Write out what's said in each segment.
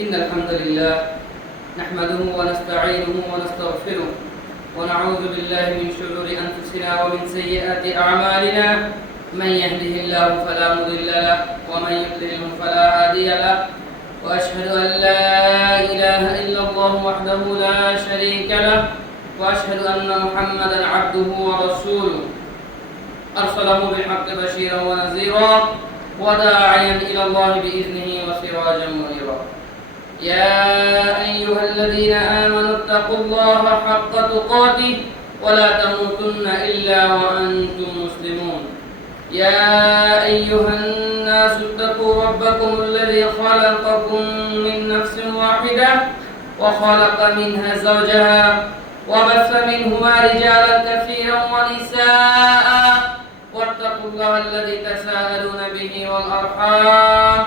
إن الحمد لله نحمده ونستعينه ونستغفره ونعوذ بالله من شرور أنفسنا ومن سيئات أعمالنا من يهده الله فلا مضل له ومن يضلل فلا هادي له وأشهد أن لا إله إلا الله وحده لا شريك له وأشهد أن محمدا عبده ورسوله أرسله بالحق بشيرا ونذيرا وداعيا إلى الله بإذنه وسراجا منيرا يا أيها الذين آمنوا اتقوا الله حق تقاته ولا تموتن إلا وأنتم مسلمون يا أيها الناس اتقوا ربكم الذي خلقكم من نفس واحدة وخلق منها زوجها وبث منهما رجالا كثيرا ونساء واتقوا الله الذي تساءلون به والأرحام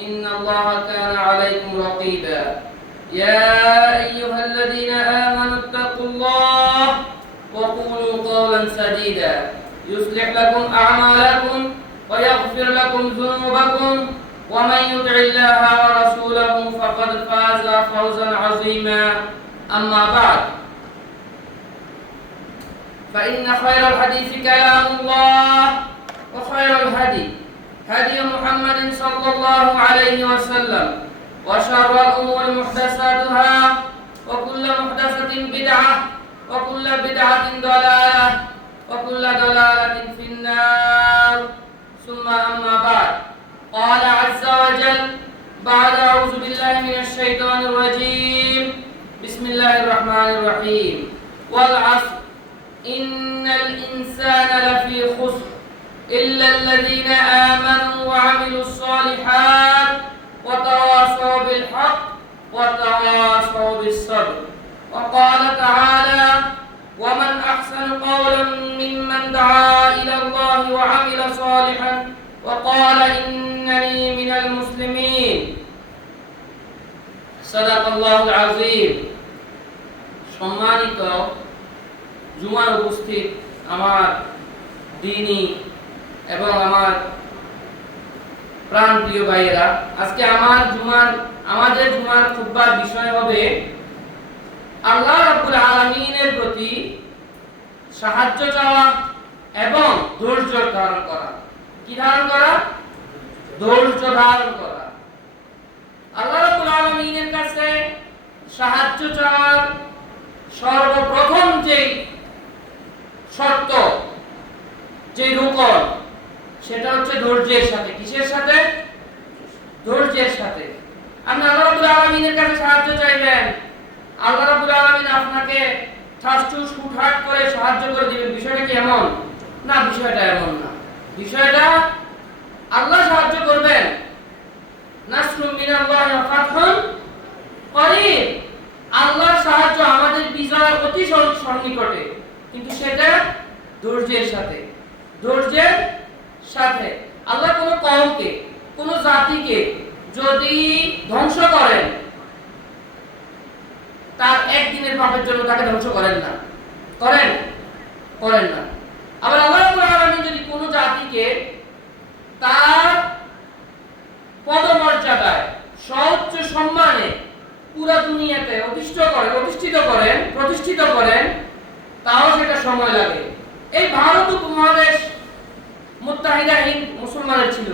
إن الله كان عليكم رقيبا يا أيها الذين آمنوا اتقوا الله وقولوا قولا سديدا يصلح لكم أعمالكم ويغفر لكم ذنوبكم ومن يطع الله ورسوله فقد فاز فوزا عظيما أما بعد فإن خير الحديث كلام الله وخير الهدي هدي محمد صلى الله عليه وسلم وشر الأمور محدثاتها وكل محدثة بدعة وكل بدعة ضلالة وكل ضلالة في النار ثم أما بعد قال عز وجل بعد أعوذ بالله من الشيطان الرجيم بسم الله الرحمن الرحيم والعصر إن الإنسان لفي خسر إلا الذين آمنوا وعملوا الصالحات وتواصوا بالحق وتواصوا بالصبر وقال تعالى ومن أحسن قولا ممن دعا إلى الله وعمل صالحا وقال إنني من المسلمين صدق الله العظيم সম্মানিত জুমার উপস্থিত আমার দ্বীনি এবং আমার প্রাণপ্রিয় ভাইয়েরা, আজকে আমাদের জুমার খুতবার বিষয় হবে আল্লাহ রাব্বুল আলামিনের প্রতি সাহায্য চাওয়া এবং ধৈর্য ধারণ করা। কি ধারণ করা? ধৈর্য ধারণ করা। আল্লাহ রাব্বুল আলামিনের কাছে সাহায্য চাওয়ার সর্বপ্রথম যে শর্ত, যে রুকন, সেটা হচ্ছে ধৈর্যের সাথে। কিসের সাথে? ধৈর্যের সাথে। আপনি আল্লাহ রাব্বুল আলামিনের কাছে সাহায্য চাইবেন, আল্লাহ রাব্বুল আলামিন আপনাকে ঠাসঠুস হুটহাট করে সাহায্য করে দিবেন। বিষয়টা কি এমন? না, বিষয়টা এমন না। বিষয়টা আল্লাহ সাহায্য করবেন, নাসরুম মিনাল্লাহি ওয়া ফাতহুন করিব। আল্লাহর সাহায্য আমাদের বিজয় অতি সন্নিকটে, কিন্তু সেটা ধৈর্যের সাথে। ধৈর্যের সাথে। আল্লাহ কোনো কওমকে, কোনো জাতিকে যদি ধ্বংস করেন, তার একদিনের পাপের জন্য তাকে ধ্বংস করেন না। করেন না। আবার আল্লাহ রাব্বুল আলামিন যদি কোনো জাতিকে তার পদমর্যাদায় সর্বোচ্চ সম্মানে পুরো দুনিয়াতে প্রতিষ্ঠিত করেন, তাও সেটা সময় লাগে। এই ভারত উপমহাদেশ মুত্তাহিদা হিন্দ মুসলমানের ছিল।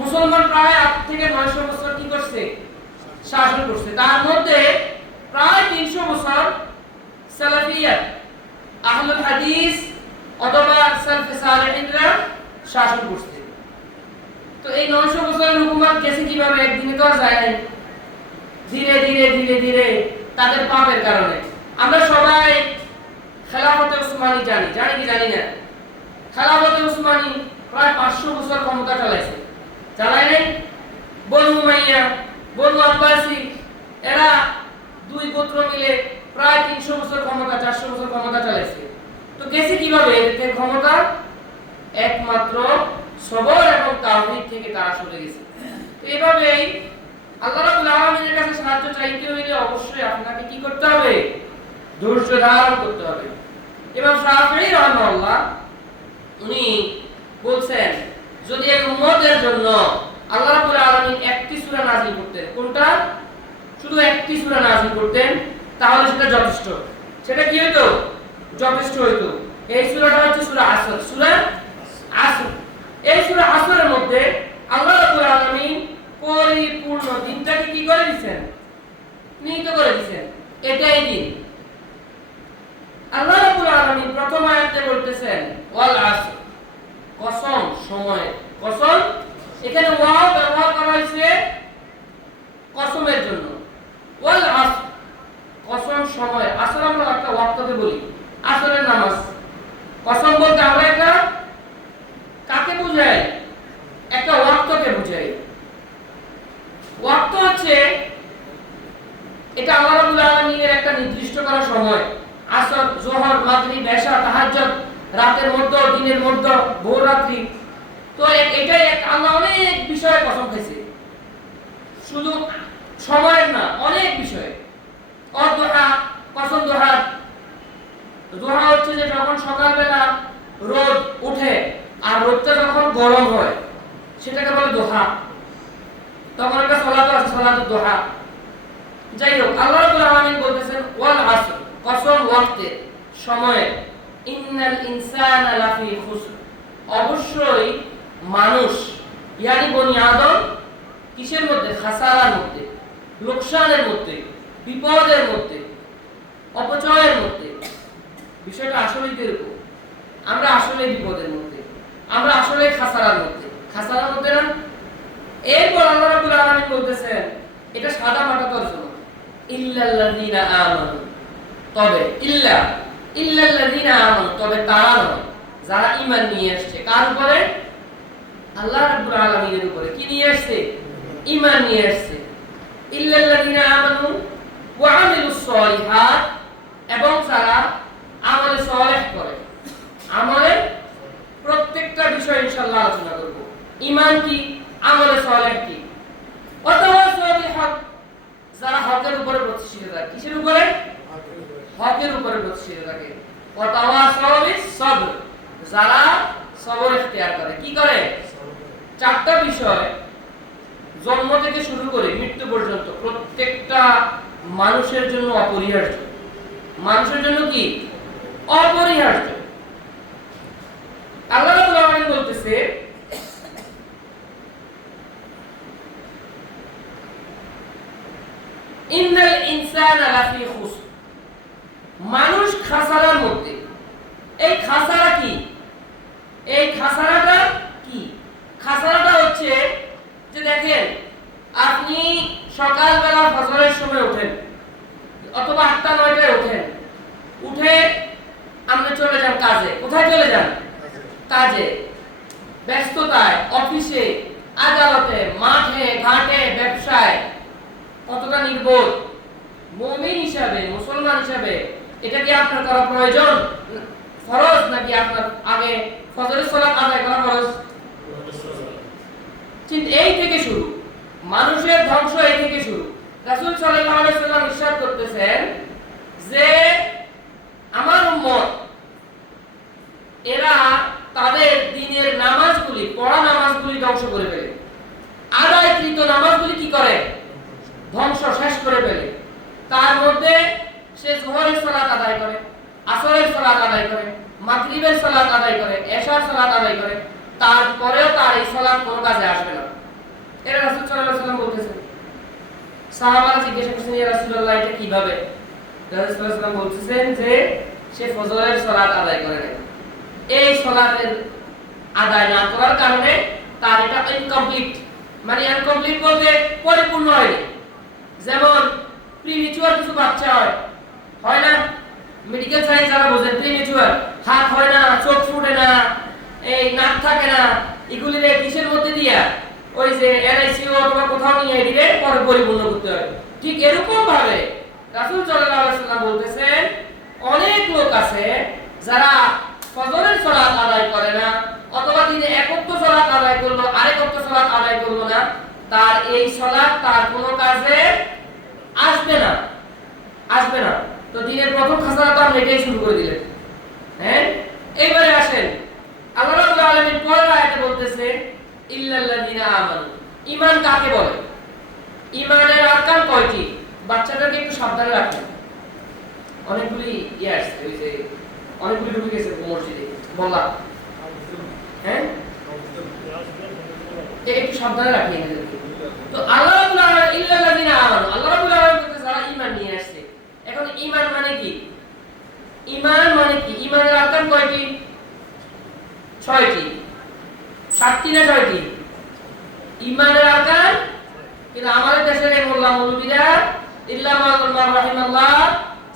মুসলমান প্রায় 8 থেকে 900 বছর কি করছে? শাসন করছে। তার মধ্যে প্রায় 300 বছর সালাফিয়াত, আহলুল হাদিস অথবা সালফে সালেহিনরা শাসন করছে। তো এই 900 বছরের হুকুমত গেছে কিভাবে? একদিনে তো যায় নাই। ধীরে ধীরে তাদের পাপের কারণে। আমরা সবাই খেলাফতে উসমানী জানি কি জানি না? খেলাফতে উসমানী প্রায় 500 বছর ক্ষমতা চালাইছে। চালায় নাই? বনু উমাইয়া, বনু আব্বাসী, এরা দুই গোত্র মিলে প্রায় 300 বছর ক্ষমতা, 400 বছর ক্ষমতা চালাইছে। তো গেছে কিভাবে এদের ক্ষমতা? একমাত্র সবর এবং তাওহীদ থেকে তারা সরে গেছে। তো এভাবেই আল্লাহ রাব্বুল আলামিনের কাছে সাহায্য চাইতে হইলে অবশ্যই আপনাকে কি করতে হবে? ধৈর্য ধারণ করতে হবে। ইমাম শাফিঈ রাহিমাহুল্লাহ উনি বলছেন যদি এই উম্মতের জন্য আল্লাহ আলামিন একটি সূরা নাযিল করতেন, কোনটা? শুধু একটি সূরা নাযিল করতেন, তাহলে সেটা যথেষ্ট। সেটা কি হইতো? যথেষ্ট হইতো। এই সূরাটা হচ্ছে সূরা আসর। সূরা আসর। এই সূরা আসরের মধ্যে আল্লাহ রাব্বুল আলামিন পরিপূর্ণ দিনটাকে কি করে দিয়েছেন? নিহিত করে দিয়েছেন। এটাই দিন। আল্লাহ রাব্বুল আলামিন প্রথম আয়াতে বলতেছেন ওয়াল আসর, কসম সময়, কসম। এখানে ওয়াও ব্যবহার করা হয়েছে কসমের জন্য। ওয়াল আসর, কসম সময়। আসর আমরা একটা ওয়াক্তকে বলি, আসরের নামাজ। কসম বলতে আমরা একটা কাকে বুঝাই? একটা ওয়াক্তকে বুঝাই। ওয়াক্ত হচ্ছে এটা আল্লাহ রাব্বুল আলামিনের একটা নির্দিষ্ট করা সময়। আসর, যোহর, মাগরিব, এশা, তাহাজ্জুদ, রাতের মধ্যে, দিনের মধ্যে, ভোর রাত্রি। তো এটাই আল্লাহ অনেক বিষয়ে কসম খাইছে, শুধু সময়ের না, অনেক বিষয়ে। অদোহা, কসম দোহা। দোহা হচ্ছে যে যখন সকালবেলা রোদ ওঠে আর রোদটা যখন গরম হয় সেটাকে বলে দোহা। তখন একটা সালাত আছে, সালাতুদ দোহা। যাই হোক, আল্লাহ রাব্বুল আলামিন বলতেছেন ওয়াল আসর, কসম ওয়াক্তের, সময়ে। ইন্নাল ইনসানা লাফি খুসর, অবশ্যই মানুষ ইয়ানি বনি আদম কিসের মধ্যে? খাসারার মধ্যে, লোকসানের মধ্যে, বিপদের মধ্যে, অপচয়ের মধ্যে। বিষয়টা আসলেই এরকম। আমরা আসলে বিপদের মধ্যে, আমরা আসলে খাসারার মধ্যে। খাসারার মধ্যে না? এরপর আল্লাহ রাব্বুল আলামিন বলতেছেন, এটা সাদা মাটা তরজমা, ইল্লাল্লাযিনা আমানু, তবে ইল্লাল্লাযিনা আমানু, তবে তারা নয় যারা ঈমান নিয়ে আসছে। কার উপরে? আল্লাহ রাব্বুল আলামিনের উপরে। কি নিয়ে আসছে? ঈমান নিয়ে আসছে। ইল্লাল্লাযিনা আমানু ওয়া আমিলুস সলিহাত, এবং যারা আমলে সালেহ করে। আমলে প্রত্যেকটা বিষয় ইনশাআল্লাহ আলোচনা করব। ঈমান কি, আমলে সালেহ কি। ওয়াতাওয়াসাউ বিল হক, যারা হকের উপরে প্রতিষ্ঠিত থাকে। কিসের উপরে? হকের উপরে প্রতিষ্ঠিত থাকে। ওয়াতাওয়াসাউ বিস সবর, যারা সবর ইখতিয়ার করে। কি করে? চারটা বিষয় জন্ম থেকে শুরু করে মৃত্যু পর্যন্ত প্রত্যেকটা মানুষের জন্য অপরিহার্য। মানুষের জন্য কি? অপরিহার্য। আল্লাহ রাব্বুল আলামিন বলতেছে, ইন্নাল ইনসানা লাফি খুসর, মানুষ খাসারার মধ্যে। এই খাসারা কি? এই খাসারাটা কি? খাসারাটা হচ্ছে যে দেখেন, আপনি সকালবেলা ফজরের সময় ওঠেন, অথবা 8টা-9টায় ওঠেন, উঠে আপনি চলে যান কাজে। কোথায় চলে যান? কাজে, ব্যস্ততায়, অফিসে, আদালতে, মাঠে ঘাটে, ব্যবসায়। কতটা নির্বোধ। মুমিন হিসাবে, মুসলমান হিসাবে এটা কি আপনার করা প্রয়োজন, ফরজ, নাকি আপনার আগে ফজরের সালাত আদায় করা ফরজ? এই থেকে শুরু, মানুষের ধ্বংস এই থেকে শুরু। রাসূল সাল্লাল্লাহু আলাইহি ওয়াসাল্লাম ইরশাদ করতেছেন যে আমার উম্মত এরা তাদের দিনের নামাজগুলি, পড়া নামাজগুলি ধ্বংস করে ফেলে। আদায়কৃত নামাজগুলি কি করে? ধ্বংস, শেষ করে ফেলে। তার মধ্যে সে যোহরের সালাত আদায় করে, আসরের সালাত আদায় করে, মাগরিবের সালাত আদায় করে, এশার সালাত আদায় করে, তারপরেও তার এই সালাত কোনো কাজে আসবে না। এটা রাসূল সাল্লাল্লাহু আলাইহি ওয়াসাল্লাম বলতেছেন। সাহাবারা জিজ্ঞাসা করছেন, ইয়া রাসূলুল্লাহ, এটা কিভাবে? রাসূল সাল্লাল্লাহু আলাইহি ওয়াসাল্লাম বলতেছেন যে সে ফজরের সালাত আদায় করে না। এই সালাতের আদায় না করার কারণে তার এটা ইনকমপ্লিট, মানে ইনকমপ্লিট বলতে পরিপূর্ণ হয়নি। যেমন প্রিমেচুয়ার কিছু বাচ্চা হয় না? মেডিকেল সায়েন্স যারা বোঝেন, প্রিমেচুয়ার হাত হয় না, চোখ ফুটে না, এই নাক থাকে না, এগুলির কিসের মধ্যে দিয়া ওই যে এনআইসিইউ অথবা কোথাও নিয়ে এদিকে পরে পরিপূর্ণ করতে হয়। ঠিক এরকম ভাবে রাসূল সাল্লাল্লাহু আলাইহি ওয়াসাল্লাম বলতেছেন, অনেক লোক আছে যারা ফজরের সালাত আদায় করে না, অথবা দিনে এক ওয়াক্ত সালাত আদায় করলো, আরেক ওয়াক্ত সালাত আদায় করলো না, তার এই সালাত তার কোনো কাজে আসবে না, আসবে না। তো দিনের প্রথম খাসারা তো আপনি এটাই শুরু করে দিলেন। হ্যাঁ, এইবারে আসেন, আল্লাহ রাব্বুল আলামিন পরের আয়াতে বলতেছে ইল্লাল্লাযিনা আমানু, ঈমান কাকে বলে? ঈমানের আরকান কয়টি? বাচ্চাদেরকে একটু সাবধানে রাখেন। অনেকগুলি আসছে, ওই যে অনেকগুলি ঢুকে গেছে মসজিদে বললাম, হ্যাঁ একটু সাবধানে রাখি এদেরকে। তো আল্লাহ রাব্বুল আলামিন ইল্লাল্লাযিনা আমানু, আল্লাহ রাব্বুল আলামিন বলতে যারা ঈমান নিয়ে আসছে। এখন ঈমান মানে কি? ঈমান মানে কি? ঈমানের আরকান কয়টি? 6টি। 7টি না 6টি? ঈমানের আরকান, কিন্তু আমাদের দেশের এই মোল্লা মৌলবীরা ইল্লা মান রাহিমাল্লাহ,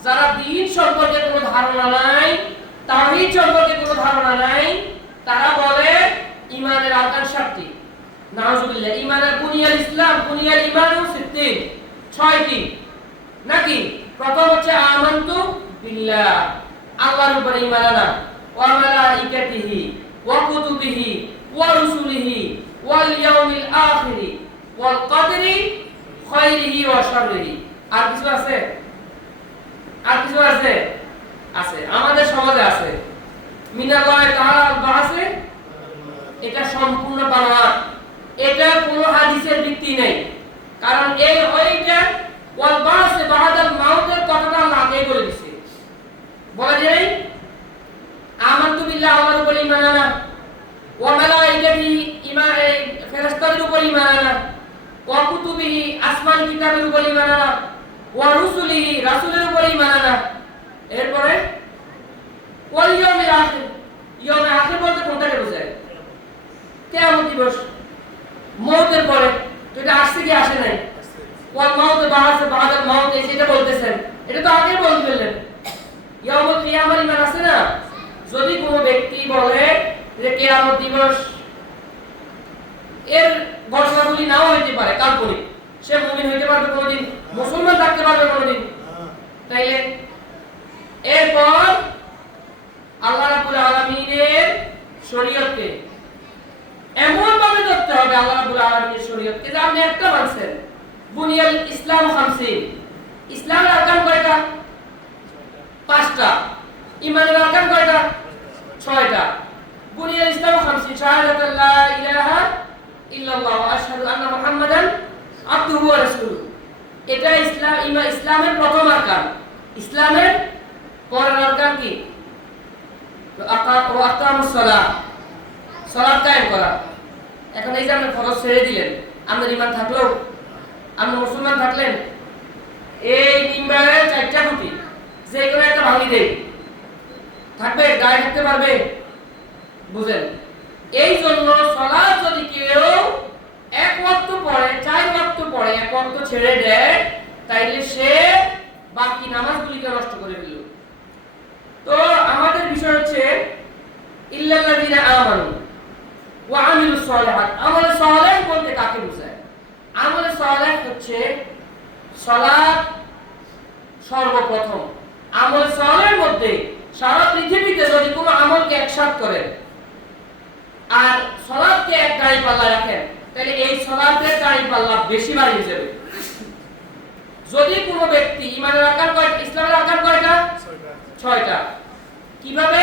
যারা দ্বীন সম্পর্কে কোনো ধারণা নাই, তাওহীদ সম্পর্কে কোনো ধারণা নাই, তারা বলে ঈমানের আরকান 7টি। নাউজুবিল্লাহ। ঈমানের বুনিয়াল ইসলাম, বুনিয়াল ঈমানু সিত্তিন, 6টি নাকি? প্রথম হচ্ছে আমানতু বিল্লাহ, আল্লাহর উপরে ঈমান আনা, ওয়া মালাইকাতিহি ওয়া কুতুবিহি ওয়া রুসুলিহি ওয়াল ইয়াউমিল আখিরি ওয়াল কদরি খায়রিহি ওয়া শাররিহি। আর কিছু আছে? আর কিছু আছে? আছে, আমাদের সমাজে আছে। মিনাল্লাহি তাআলা বাসে, এটা সম্পূর্ণ বানোয়াট, এটা কোনো হাদিসের ভিত্তি নেই। কারণ এই ওইটা ওয়াল বাসে বাদাল মাউতের কথাটা আল্লাহ আগেই বলে দিয়েছে। বলা যায় আমানতু বিল্লাহ, আল্লাহর উপর ঈমান আনা, ওয়া মালাইকাতিহি, ঈমান ফেরেশতাদের উপর ঈমান আনা, ওয়া কুতুবিহি, আসমান কিতাবের উপর ঈমান আনা, ওয়া রুসুলিহি, রাসূলের উপর ঈমান আনা। এরপরে ওয়াল ইয়াউমিল আখির, ইয়াউমে আখির বলতে কোনটাকে বোঝায়? কিয়ামত দিবস, মওতের পরে। তো এটা আসছে কি আসে নাই? ওয়াল মাউত বা'আসা বা'দাল মাউত, এই যেটা বলতেছেন এটা তো আগেই বলে ফেললেন। ইয়াউমুল কিয়ামার ঈমান আছে না? যদি কোনো ব্যক্তি বলে যে কিয়ামত দিবস, এর ঘটনাগুলি নাও হইতে পারে কাল্পনিক, সে মুমিন হইতে পারবে কোনোদিন, মুসলমান থাকতে পারবে কোনোদিন, তাইলে এরপর আল্লাহ রাব্বুল আলামিনের শরীয়তকে এমন ভাবে ধরতে হবে, আল্লাহ রাব্বুল আলামিনের শরীয়তকে, যে আপনি একটা মানছেন। বুনিয়াল ইসলাম 50, ইসলামের আরকান কয়টা? 5টা। ঈমানের আরকান কয়টা? 6টা। বুনিয়াল ইসলাম 50, শাহাদাতু লা ইলাহা ইল্লাল্লাহ ওয়া আশহাদু আন্না মুহাম্মাদান আবদুহু ওয়া রাসূলুহু। এটা ইসলামের প্রথম আরকান। ইসলামের পরের আরকান কি? আকামুস সালাহ, সালাত কায়েম করা। এখন এই যে আপনি ফরজ ছেড়ে দিলেন, আপনার ঈমান থাকলেও, আপনি মুসলমান থাকলেন, এই মিম্বারে 4টা খুঁটি, যে কোনো একটা ভাঙি দেই, থাকবে? গায়ে থাকতে পারবে? বুঝেন? এই জন্য সালাত যদি কেউ 1 ওয়াক্ত পড়ে, 4 ওয়াক্ত পড়ে, 1 ওয়াক্ত ছেড়ে দেয়, তাইলে সে বাকি নামাজগুলিকে নষ্ট করে দিল। তো আমাদের বিষয় হচ্ছে ইল্লাল্লাযিনা আমানু ওয়া আমিলুস সালিহাত। আমল সালেহ বলতে কাকে বোঝায়? আমল সালেহ হচ্ছে সালাত সর্বপ্রথম। আমল সালেহের মধ্যে সারা পৃথিবীতে যদি কোনো আমলকে একসাথে করেন আর সালাতকে এক গাড়ি পাল্লা রাখেন, তাহলে এই সালাতের গাড়ি পাল্লা বেশি বাড়িয়ে যাবে। যদি কোনো ব্যক্তি ঈমানের আরকান কয়টা? ইসলামের আরকান কয়টা? 6টা। কিভাবে?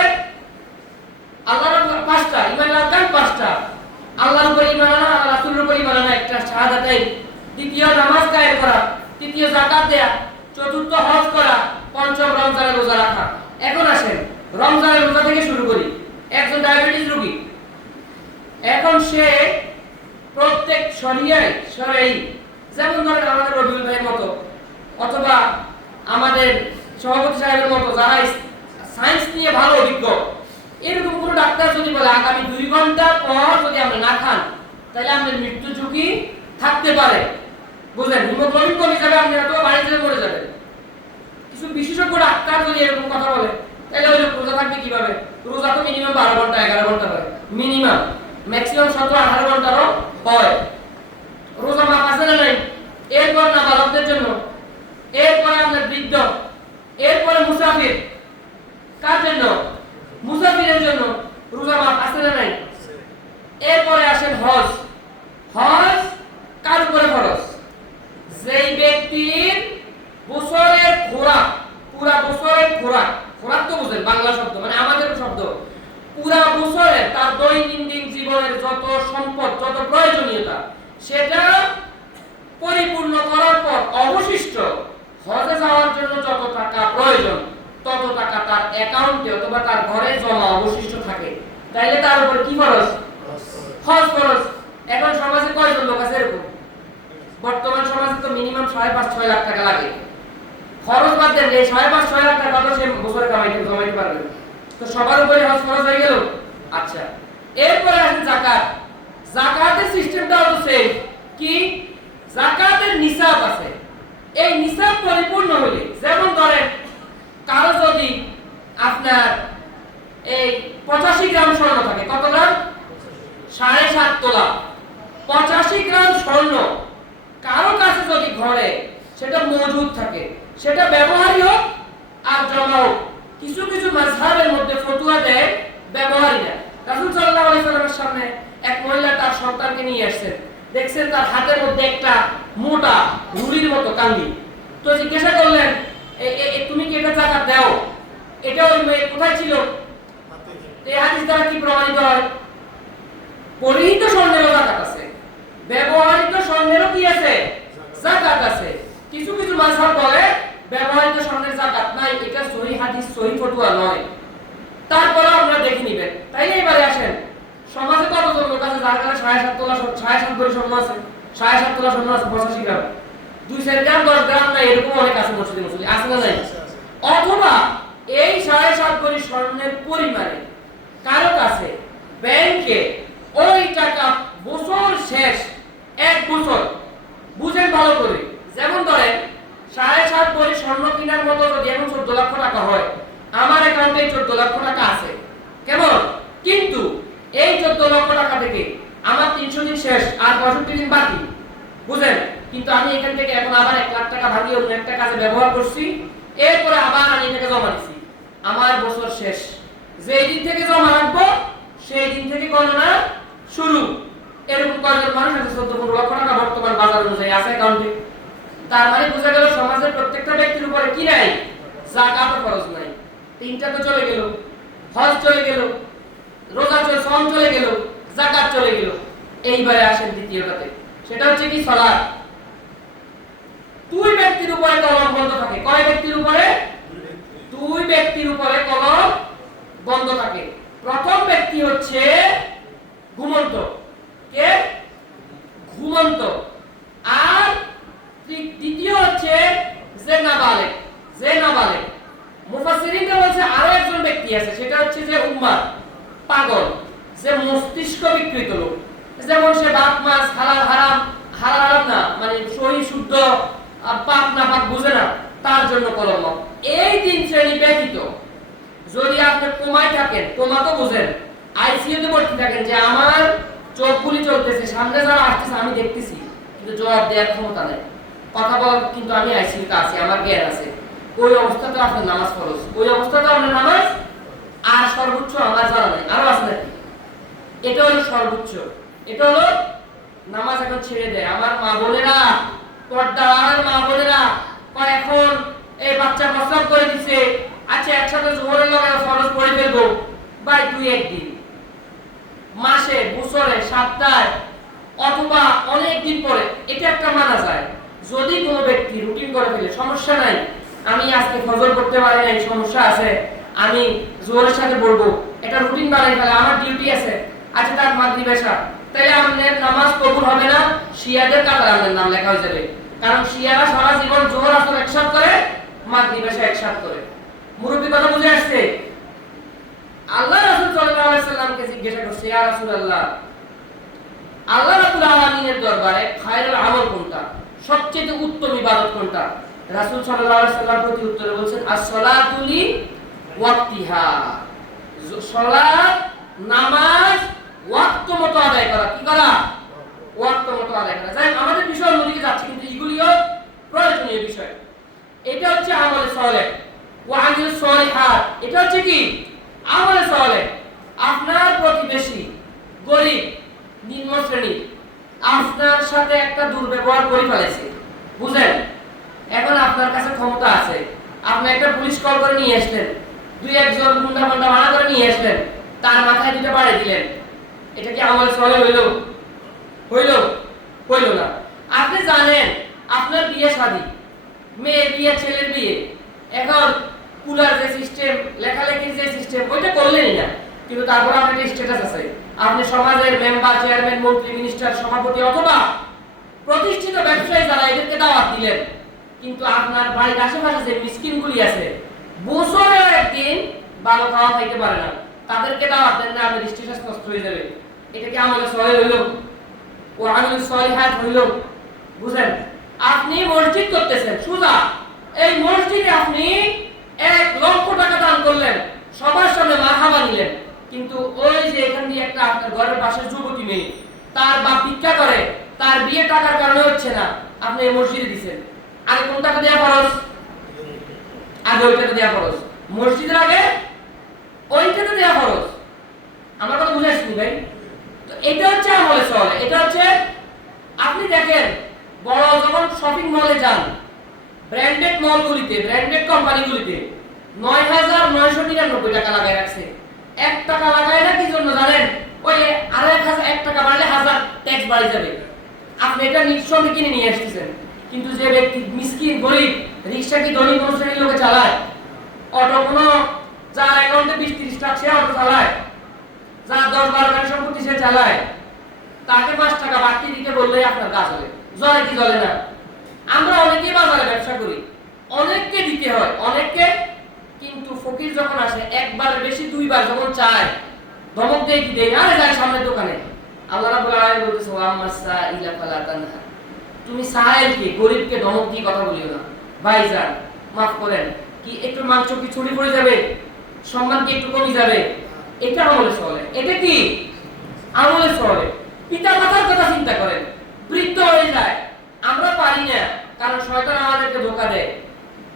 আল্লাহর 5টা, ঈমানের আরকান 5টা। আল্লাহর উপর ঈমান আনা, রাসূলের উপর ঈমান আনা, একটা শাহাদাতাইন, দ্বিতীয় নামাজ কায়েম করা, তৃতীয় যাকাত দেয়া, চতুর্থ হজ করা, পঞ্চম রমজানের রোজা রাখা। এখন আসেন রমজানের রোজা থেকে শুরু করি। একজন ডায়াবেটিস রোগী, এখন সে প্রত্যেক শরীয়ই, যেমন ধরেন আমাদের রবিউল ভাইয়ের মতো, অথবা আমাদের সভাপতি সাহেবের মতো, যারা সায়েন্স নিয়ে ভালো অভিজ্ঞ, এরকম কোনো ডাক্তার যদি বলে আগামী 2 ঘন্টা পর যদি আপনি না খান, তাহলে আপনার মৃত্যু ঝুঁকি থাকতে পারে। বুঝলেন? হিমোগ্লোবিন কমে যাবে, আপনি হয়তো বাড়ি ছেড়ে মরে যাবেন। কিছু বিশেষজ্ঞ ডাক্তার যদি এরকম কথা বলে, তাহলে ওই রোজা থাকবে কিভাবে? রোজা তো মিনিমাম 12 ঘন্টা 11 ঘন্টা হয়, মিনিমাম, ম্যাক্সিমাম 17-18 ঘন্টারও হয়। রোজা মাপ আছে না নাই? এরপর নাবালকদের জন্য, এরপরে আপনার বৃদ্ধ, এরপরে মুসাফির। কার জন্য? মুসাফিরের জন্য রোজা মাপ আছে না নাই? এরপরে আসেন হজ। হজ কার উপরে ফরজ? যেই ব্যক্তির বছরের খোরাক, পুরা বছরের খোরাক, খোরাক তো বুঝেন বাংলা শব্দ, মানে আমাদের শব্দ, পুরা বছরের তার দৈনন্দিন জীবনের যত সম্পদ, যত প্রয়োজনীয়তা, সেটা পরিপূর্ণ করার পর অবশিষ্ট হজে যাওয়ার জন্য যত টাকা প্রয়োজন তত টাকা তার অ্যাকাউন্টে অথবা তার ঘরে জমা অবশিষ্ট থাকে, তাইলে তার উপর কি ফরজ? হজ ফরজ। এখন সমাজে কয়জন লোক আছে এরকম? বর্তমান সমাজে তো মিনিমাম 5.5-6 লাখ টাকা লাগে। খরচ বাদ দেন, এই 5.5-6 লাখ টাকা তো সে বছরে জমাইতে পারবে, তো সবার উপরে হজ ফরজ হয়ে গেল। আচ্ছা, এরপরে আসে যাকাত। যাকাতের সিস্টেমটাও তো সেম। কি? যাকাতের নিসাব আছে। এই নিসাব পরিপূর্ণ হলে, যেমন ধরেন কারো যদি আপনার এই 85 গ্রাম স্বর্ণ থাকে, কত গ্রাম? 7.5 তোলা। 85 গ্রাম স্বর্ণ কারো কাছে যদি ঘরে সেটা মজুদ থাকে, সেটা ব্যবহারই হোক আর জমা হোক, কিছু কিছু মাযহাবের মধ্যে ফতোয়া দেয় ব্যবহারই না। রাসূল সাল্লাল্লাহু আলাইহি ওয়াসাল্লামের সামনে এক মহিলা তার সন্তানকে নিয়ে আসছেন, দেখছেন তার হাতের মধ্যে একটা মোটা রুড়ির মতো কাঙ্গি। তো জিজ্ঞাসা করলেন, তুমি কি এটা যাকাত দাও? এটা ওই মেয়ে কোথায় ছিল? এই হাদিস দ্বারা কি প্রমাণিত হয়? পরিহিত স্বর্ণেরও যাকাত আছে, ব্যবহৃত স্বর্ণেরও কি আছে? যাকাত আছে। কিছু কিছু মাযহাব বলে ব্যবহৃত স্বর্ণের যাকাত নাই, এটা সহিহ হাদিস, সহিহ ফতোয়া নয়। তারপরেও আমরা দেখে নিবেন। তাইলে এবারে আসেন, সমাজে কতজন লোক আছে যার কাছে 7.5 তোলা 7.5 ভরি স্বর্ণ আছে? 7.5 তোলা স্বর্ণ আছে 85 গ্রাম, 2-4 গ্রাম 10 গ্রাম নাই, এরকম অনেক আছে মসজিদে মসজিদে, আছে না নাই? অথবা এই 7.5 ভরি স্বর্ণের পরিমাণে কারো কাছে ব্যাংকে ওই টাকা বছর শেষ 1 বছর, বুঝেন ভালো করে, যেমন ধরেন 7.5 ভরি স্বর্ণ কেনার মতো যদি এখন 14 লক্ষ টাকা হয়, আমার অ্যাকাউন্টে 14 লক্ষ টাকা আছে, কেমন? কিন্তু এই 14 লক্ষ টাকা থেকে আমার 300 দিন শেষ আর 65 দিন বাকি, বুঝেন? কিন্তু আমি এখান থেকে এখন আবার 1 লাখ টাকা ভাঙিয়ে অন্য একটা কাজে ব্যবহার করছি, এরপরে আবার আমি এটাকে জমা দিছি, আমার বছর শেষ। যেই দিন থেকে জমা রাখবো সেই দিন থেকে গণনা শুরু। এরকম কয়জন মানুষ আছে 14-15 লক্ষ টাকা বর্তমান বাজার অনুযায়ী আছে অ্যাকাউন্টে? তার মানে বোঝা গেল সমাজের প্রত্যেকটা ব্যক্তির উপরে কি নাই? যাকাত ফরজ নাই। তিনটা তো চলে গেল, হজ চলে গেল, রোজা চলে, সওম চলে গেল, যাকাত চলে গেল। এইবারে আসেন দ্বিতীয়টাতে, সেটা হচ্ছে কি? সালাত। 2 ব্যক্তির উপরে কলম বন্ধ থাকে। কয় ব্যক্তির উপরে? 2 ব্যক্তির উপরে কলম বন্ধ থাকে। প্রথম ব্যক্তি হচ্ছে ঘুমন্ত। কে? ঘুমন্ত। আর দ্বিতীয় হচ্ছে যে নাবালেগ। যে নাবালেগ, মুফাসসিরিনরা বলছে আরো একজন ব্যক্তি আছে, সেটা হচ্ছে যে উম্মাদ, পাগল, যে মস্তিষ্ক বিকৃত লোক, যেমন সে ভাত মাছ হালাল হারাম, হালাল হারাম না মানে সহি শুদ্ধ পাক না পাক বুঝে না, তার জন্য কলম। এই 3 শ্রেণী ব্যতীত যদি আপনি কোমায় থাকেন, কোমা তো বুঝেন, আইসিইউতে ভর্তি থাকেন, যে আমার চোখগুলি চলতেছে, সামনে যারা আসতেছে আমি দেখতেছি, কিন্তু জবাব দেওয়ার ক্ষমতা নেই, কথা বল, কিন্তু আমি আইসিইউতে আছি, আমার জ্ঞান আছে, ওই অবস্থাতে আপনার নামাজ ফরজ। ওই অবস্থাতে আপনার নামাজ, আর সর্বোচ্চ আমার জানা নাই, আরো আছে নাকি? এটা হলো সর্বোচ্চ, এটা হলো নামাজ। এখন ছেড়ে দেয় আমার মা বোনেরা, পর্দার মা বোনেরা, এখন এই বাচ্চা প্রস্রাব করে দিছে, আচ্ছা একসাথে জোহরের লগে ফরজ পড়ে ফেলবো, ভাই 2-1 দিন, মাসে, বছরে, সপ্তাহে, অথবা অনেক দিন পরে, এটা একটা মানা যায়। যদি কোনো ব্যক্তি রুটিন করে ফেলে, সমস্যা নাই, আমি আজকে ফজর পড়তে পারি নাই, সমস্যা আছে, আমি জোহরের সাথে পড়বো, এটা রুটিন বানাই ফেলে, আমার ডিউটি আছে, আচ্ছা তার মাগরিব এশা, তাইলে আমাদের নামাজ কবুল হবে না, শিয়াদের কাতারে আমাদের নাম লেখা হয়ে যাবে। কারণ শিয়ারা সারা জীবন জোহর আসর একসাথ করে, মাগরিব এশা একসাথ করে। মুরব্বি কথা বুঝে আসছে? আল্লাহ রাসূল সাল্লাল্লাহু আলাইহি সাল্লামকে জিজ্ঞাসা করছে, ইয়া রাসূলুল্লাহ, আল্লাহ রাব্বুল আলামিনের দরবারে খায়রুল আমল কোনটা, সবচেয়ে উত্তম ইবাদত কোনটা? রাসূল সাল্লাল্লাহু আলাইহি সাল্লাম প্রতি উত্তরে বলেন, as-সালাতু লি ওয়াক্তিহা, সালাত, নামাজ ওয়াক্ত মতো আদায় করা। কি করা? ওয়াক্ত মতো আদায় করা। যাই আমাদের বিষয় অন্যদিকে যাচ্ছে, কিন্তু এগুলিও প্রয়োজনীয় বিষয়। এটা হচ্ছে আমলে সালেহ, ওয়া আমিলুস সালিহাত, এটা হচ্ছে কি? আমলে সালেহ। আপনার প্রতিবেশী গরীব, নিম্ন শ্রেণী, আপনার সাথে একটা দুর্ব্যবহার করে ফেলেছে, বুঝেন? এখন আপনার কাছে ক্ষমতা আছে, আপনি একটা পুলিশ কল করে নিয়ে আসলেন, 2-1 গুন্ডা গুন্ডা মানা করে নিয়ে আসলেন, তার মাথায় 2টা বাড়ি দিলেন, এটা কি আমলে সালেহ হইল? হইল? হইল না। আপনি জানেন আপনার বিয়ে শাদী, মেয়ের বিয়ে, ছেলের বিয়ে, এখন কুলার যে সিস্টেম, লেখালেখির যে সিস্টেম, ওইটা করলেনই না, কিন্তু তারপর আপনার একটা স্ট্যাটাস আছে, আপনি সমাজের মেম্বার, চেয়ারম্যান, মন্ত্রী, মিনিস্টার, সভাপতি অথবা প্রতিষ্ঠিত ব্যবসায়ী যারা, এদেরকে দাওয়াত দিলেন, কিন্তু আপনার বাড়ির আশেপাশে যে মিসকিনগুলি আছে, বছরে একদিন ভালো খাওয়া খাইতে পারে না, তাদেরকে দাওয়াত দেন না, আপনার স্ট্যাটাস নষ্ট হয়ে যাবে। এটা কি আমলে সহিহ হইল? ও আমলে সলিহাত হইল? বুঝেন, আপনি মসজিদ করতেছেন সুজা, এই মসজিদে আপনি 1 লক্ষ টাকা দান করলেন, সবার সামনে মারহাবা নিলেন, কিন্তু ওই যে এখান দিয়ে একটা আপনার ঘরের পাশে যুবতী মেয়ে, তার বাপ ভিক্ষা করে, তার বিয়ে টাকার কারণে হচ্ছে না, আপনি এই মসজিদে দিবেন, আগে কোন টাকা দেয়া ফরজ? আগে ওই টাকা দেয়া ফরজ, মসজিদের আগে ওই টাকা দেয়া ফরজ। আমার কথা বুঝে আসছেন ভাই? তো এটা হচ্ছে আমলে সলে। এটা হচ্ছে, আপনি দেখেন বড় যখন শপিং মলে যান, ব্র্যান্ডেড মলগুলিতে, ব্র্যান্ডেড কোম্পানিগুলিতে ৯৯৯৯ টাকা লাগায় রাখছে, 1 টাকা লাগায় না, কি জন্য জানেন? ওই ১ টাকা বাড়লে 1000 ট্যাক্স বাড়ি যাবে, আপনি এটা নিঃসন্দেহে কিনে নিয়ে আসতেছেন। কিন্তু যে ব্যক্তি মিসকিন, গরিব, রিকশা কি ধনী কোন শ্রেণীর লোকে চালায়, অটো কোনো যার অ্যাকাউন্টে ২০-৩০ টাকা সে অটো চালায়, যার ১০-১২ গাড়ি সম্পত্তি সে চালায়, তাকে ৫ টাকা বাড়তি দিতে বললেই আপনার কাজ হবে, জ্বলে কি জ্বলে না? আমরা অনেকেই বাজারে ব্যবসা করি, অনেককে দিতে হয়, অনেককে, কিন্তু ফকির যখন আসে একবার বেশি 2 বার যখন চায়, ধমক দেয় কি দেয়, আরে যাই সামনের দোকানে। আল্লাহ রাব্বুল আলামিন বলতেছে, ওয়া মাসা ইলা ফালা তানহা, তুমি সাইলকে, গরিবকে ধমক দিয়ে কথা বলিও না। ভাইজান মাফ করেন, কি একটু মাংস কি ছড়ি পড়ে যাবে, সম্মান কি একটু কমে যাবে? এটা আমলে চলে। এটা কি আমলে চলে? পিতা মাতার কথা চিন্তা করেন, বৃদ্ধ হয়ে যায়, আমরা পারি না, কারণ শয়তান আমাদেরকে ধোঁকা দেয়।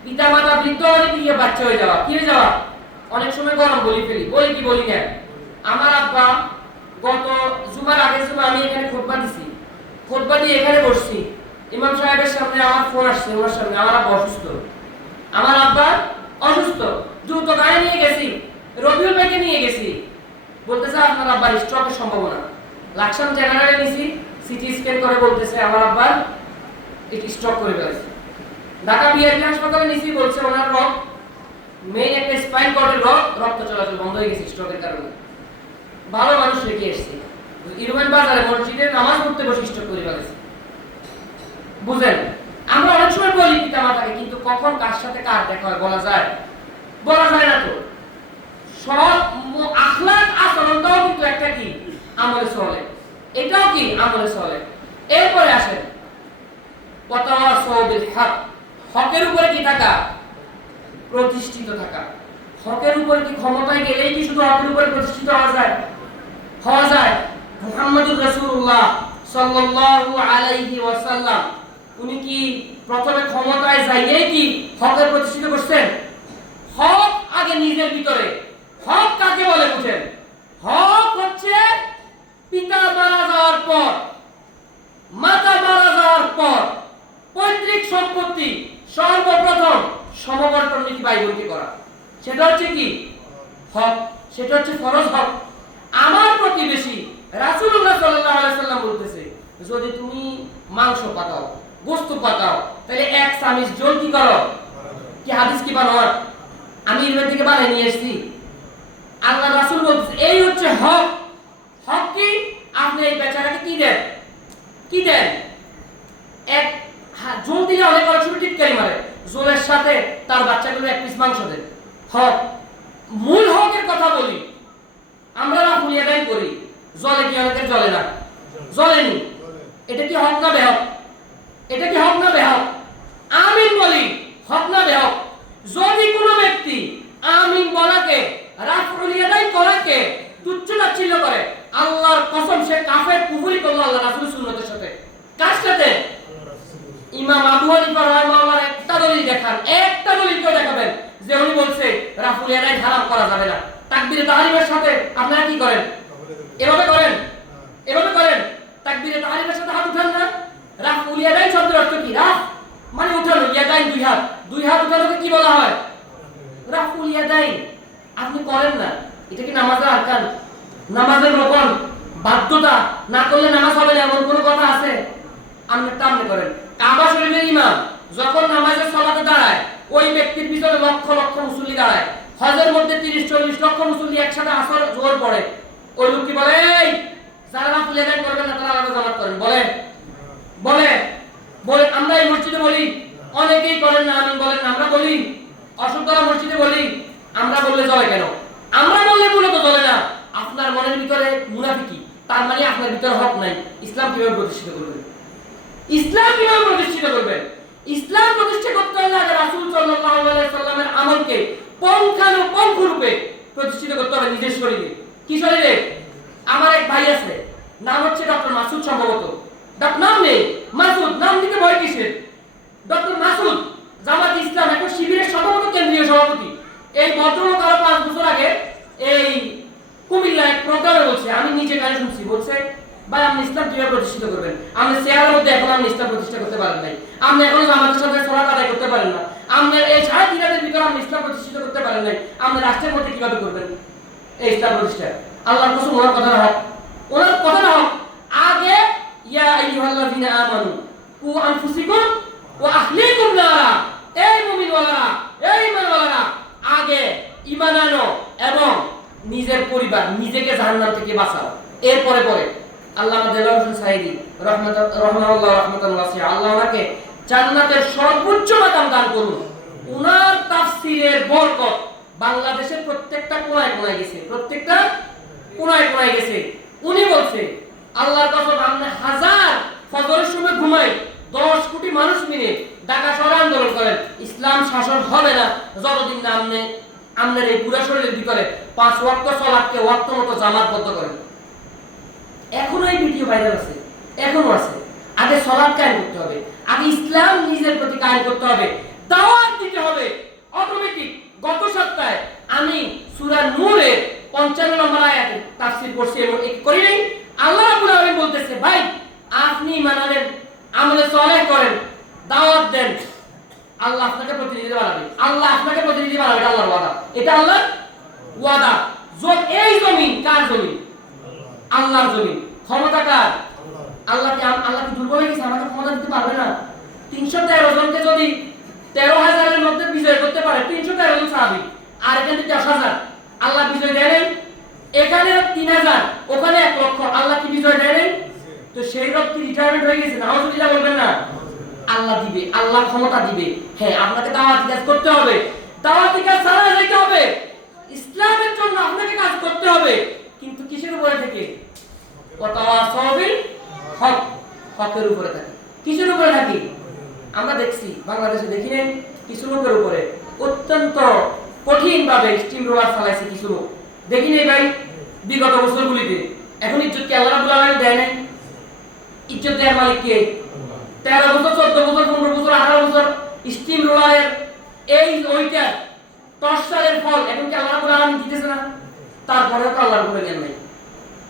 পিতা মাতা বৃদ্ধ হলে কি বাচ্চা হয়ে যাওয়া, কি হয়ে যাওয়া, অনেক সময় গরম বলি ফেলি, বলি কি বলি না। আমার আব্বা গত জুমার আগের জুমা আমি এখানে খুতবা দিছি, খুতবা দিয়ে এখানে বসছি, ইমাম সাহেবের সামনে আমার ফোন আসছে, ওনার সামনে, আমার আব্বা অসুস্থ, আমার আব্বা অসুস্থ, দ্রুত গায়ে নিয়ে গেছি, রবিউল ভাইকে নিয়ে গেছি, বলতেছে আপনার আব্বার স্ট্রোকের সম্ভাবনা। লাকসাম জেনারেলে নিছি, সিটি স্ক্যান করে বলতেছে আমার আব্বার একটি স্ট্রোক করে ফেলেছে। ঢাকা বিআরবি হাসপাতালে নিছি, বলছে ওনার মেইন একটা স্পাইন কর্ডের রক্ত চলাচল বন্ধ হয়ে গেছে স্ট্রোকের কারণে। ভালো মানুষ রেখে এসেছে, ইরোমান বাজারে মসজিদে নামাজ পড়তে বসে স্ট্রোক করে ফেলেছে। বুঝেন, আমরা অনেক সময় বলি পিতা মাতাকে, কিন্তু কখন কার সাথে কার দেখা হয় বলা যায়? বলা যায় না তো। সব আখলাক আচরণটাও কিন্তু একটা কি আমলে চলে, এটাও কি আমলে চলে। এরপরে আসেন ওয়াতাওয়াসাউ বিল হক, হকের উপরে কি থাকা, প্রতিষ্ঠিত থাকা। হকের উপরে কি ক্ষমতায় গেলেই কি শুধু হকের উপরে প্রতিষ্ঠিত হওয়া যায়? হওয়া যায়। মুহাম্মদুর রাসূলুল্লাহ সাল্লাল্লাহু আলাইহি ওয়াসাল্লাম, উনি কি প্রথমে ক্ষমতায় যাইয়েই কি হকের প্রতিষ্ঠিত করছেন? হক আগে নিজের ভিতরে। হক কাকে বলে বুঝেন? হক হচ্ছে পিতা মারা যাওয়ার পর, মাতা মারা যাওয়ার পর পৈতৃক সম্পত্তি সর্বপ্রথম সমবর্তন নীতি বাইবলকে করা, সেটা হচ্ছে কি হক, সেটা হচ্ছে ফরজ হক। আমার প্রতিবেশী রাসূলুল্লাহ সাল্লাল্লাহু আলাইহি সাল্লাম বলতেছে, যদি তুমি মাংস পাকাও, গোশত পাকাও, তাহলে 1 চামচ জল কি করো, কি হাদিস কি বানাও, আমি এর থেকে বানিয়ে নিয়ে এসেছি। আল্লাহ রাসূল বলতেছে এই হচ্ছে হক। হক কি? আপনি এই বেচারাকে কি দেন, কি দেন? এক জল দিলে অনেক ছোট টিটকারি মারে, জলের সাথে তার বাচ্চাগুলো 1 পিস মাংস দেন। হক, মূল হকের কথা বলি। আমরা না ফুলিয়া দান করি, জলে কি অনেকের জ্বলে না, জ্বলেনি, এটা কি হক না বেহক? এটা কি হক না বেহক? আমিন বলি, হক না বেহক? যদি কোনো ব্যক্তি আমিন বলাকে, রাফউল ইয়াদাইন করাকে তুচ্ছ তাচ্ছিল্য করে, আল্লাহর কসম সে কাফের, কুফরি করলো আল্লাহ রাসূলের সুন্নতের সাথে। কার সাথে? ইমাম আবু হানিফা রাহিমাহুল্লাহ একটা দলিল দেখান, একটা দলিল কেউ দেখাবেন যে উনি বলছে রাফউল ইয়াদাইন হারাম করা যাবে না। তাকবীরে তাহরিমের সাথে আপনারা কি করেন? এভাবে করেন, এভাবে করেন। তাকবীরে তাহরিমের সাথে হাত উঠান না। রাফউল ইয়াদাইন শব্দের অর্থ কি? রাফ মানে উঠানো, ইয়াদাইন দুই হাত, দুই হাত উঠানোকে কি বলা হয়? রাফউল ইয়াদাইন। আপনি করেন না, এটা কি নামাজের আরকান, নামাজের রকম বাধ্যতা? না করলে নামাজ হবে না এমন কোনো কথা আছে? আপনি টামনে করেন। কাবা শরীফের ইমাম যখন নামাজে সালাতে দাঁড়ায় ওই ব্যক্তির পিছনে লক্ষ লক্ষ মুসল্লি দাঁড়ায়। হজের মধ্যে 30-40 লক্ষ মুসল্লি একসাথে আসর জোহর পড়ে। ওই লোক কি বলে, এই যারা তুলে দেন করবেন না তারা আলাদা জামাত করেন, বলে বলে বলে আমরা এই মসজিদে বলি, অনেকেই করেন না, আমি বলেন না, আমরা বলি অসুখরা মসজিদে বলি। আমরা বললে চলে কেন? আমরা বললে মূলত চলে না। আপনার মনের ভিতরে মুনাফিকি, তার মানে আপনার ভিতরে হক নাই। ইসলাম কিভাবে প্রতিষ্ঠিত করবেন? ইসলাম কিভাবে প্রতিষ্ঠিত করবেন? ইসলাম প্রতিষ্ঠা করতে হলে আগে রাসূল সাল্লাল্লাহু আলাইহি সাল্লামের আমলকে পুঙ্খানুপুঙ্খ রূপে প্রতিষ্ঠিত করতে হবে নিজের শরীরে। কি শরীরে? আমার এক ভাই আছে, নাম হচ্ছে ডক্টর মাসুদ, সম্ভবত নাম নেই, মাসুদ নাম দিতে ভয় কিসের? ডক্টর মাসুদ জামাত ইসলাম এখন শিবিরের সম্ভবত কেন্দ্রীয় সভাপতি। এই ভদ্রলোক আরো 5 বছর আগে এই কুমিল্লায় এক প্রোগ্রামে বলছে, আমি নিজে কানে শুনছি, বলছে ভাই আপনি ইসলাম কিভাবে প্রতিষ্ঠিত করবেন? আপনি চেয়ারের মধ্যে এখন আপনি ইসলাম প্রতিষ্ঠা করতে পারেন নাই, আপনি এখনো জামাতের সাথে সালাত আদায় করতে পারেন না, আপনি এই 3.5 রাতের ভিতরে আপনি ইসলাম প্রতিষ্ঠিত করতে পারেন নাই, আপনি রাষ্ট্রের মধ্যে কিভাবে করবেন এই ইসলাম প্রতিষ্ঠা? আল্লাহর কসম ওনার কথা না হোক, ওনার কথা না হোক। আগে ইয়া আইয়ুহাল্লাযিনা আমানু কু আনফুসিকুম ওয়া আহলিকুম নারা, এই মুমিনওয়ালারা, এই ঈমানওয়ালারা, আগে ঈমান আনো এবং নিজের পরিবার, নিজেকে জাহান্নাম থেকে বাঁচাও। এরপরে পরে আল্লামা দেলোয়ার হোসেন সাইদি রাহমাহুল্লাহ রাহমাতান ওয়াসিয়া, আল্লাহ ওনাকে জান্নাতের সর্বোচ্চ মাকাম দান করুন। ওনার তাফসীরের বরকত বাংলাদেশের প্রত্যেকটা কোণায় কোণায় গেছে, প্রত্যেকটা কোণায় কোণায় গেছে। উনি বলছে আল্লাহর কসম, আপনি হাজার ফজরের সময় ঘুমাই 10 কোটি মানুষ মিলে ঢাকা শহরে আন্দোলন করেন, ইসলাম শাসন হবে না যতদিন না আপনি আপনার এই পুরা শরীরের ভিতরে 5 ওয়াক্ত সালাতকে ওয়াক্ত মতো জামাতবদ্ধ করেন। এখনো এই ভিডিও ভাইরাল আছে, এখনো আছে। আগে সালাত কায়েম করতে হবে, আগে ইসলাম নিজের প্রতি কায়েম করতে হবে, দাওয়াত দিতে হবে। অটোমেটিক গত সপ্তাহে আমি সূরা নূরের 55 নম্বর আয়াতে তাফসীর করছি এবং এক করি নাই। আল্লাহ রাব্বুল আলামিন বলতেছে, ভাই আপনি ঈমান আনেন, আমলে সালেহ করেন, দাওয়াত দেন, আল্লাহ আপনাকে প্রতিনিধি বানাবে, আল্লাহ আপনাকে প্রতিনিধি বানাবে, এটা আল্লাহর ওয়াদা, এটা আল্লাহর ওয়াদা। এই জমিন কার জমিন? আল্লাহর জমিন। ক্ষমতা কার? আল্লাহকে। আল্লাহ কি দুর্বল হয়ে গেছে? আমাকে ক্ষমতা দিতে পারবে না? 313 জনকে যদি 13,000 এর মধ্যে বিজয় করতে পারে, 313 জন সাহাবী, আর এখানে 10,000, আল্লাহ বিজয় দেয় নাই? এখানে 3,000, ওখানে 1 লক্ষ, আল্লাহ কি বিজয় দেয় নাই? তো সেই রব কি রিটায়ারমেন্ট হয়ে গেছে? নাউজুবিল্লাহ বলবেন না? আল্লাহ দিবে, আল্লাহ ক্ষমতা দিবে। হ্যাঁ, আপনাকে দাওয়াতি কাজ করতে হবে, দাওয়াতি কাজ চালিয়ে যেতে হবে, ইসলামের জন্য আপনাকে কাজ করতে হবে। কিন্তু কিসের উপরে থেকে? ওয়াতাওয়াসাউ বিল হক, হকের উপরে থাকে। কিসের উপরে থাকি? আমরা দেখছি বাংলাদেশে, দেখি নেন কিছু লোকের উপরে অত্যন্ত কঠিন ভাবে স্টিম রোলার চালাইছে কিছু লোক, দেখি নেই ভাই বিগত বছরগুলিতে। এখন ইজ্জত কি আল্লাহ রাব্বুল আলামিন দেয় নাই? ইজ্জত দেওয়ার মালিক কে? 13 বছর, 14 বছর, 15 বছর, 18 বছর স্টিম রোলারের এই ওইটা টর্চারের ফল এখন কি আল্লাহ রাব্বুল আলামিন দিতেছে না? তারপরেও তো আল্লাহর উপরে জ্ঞান নাই,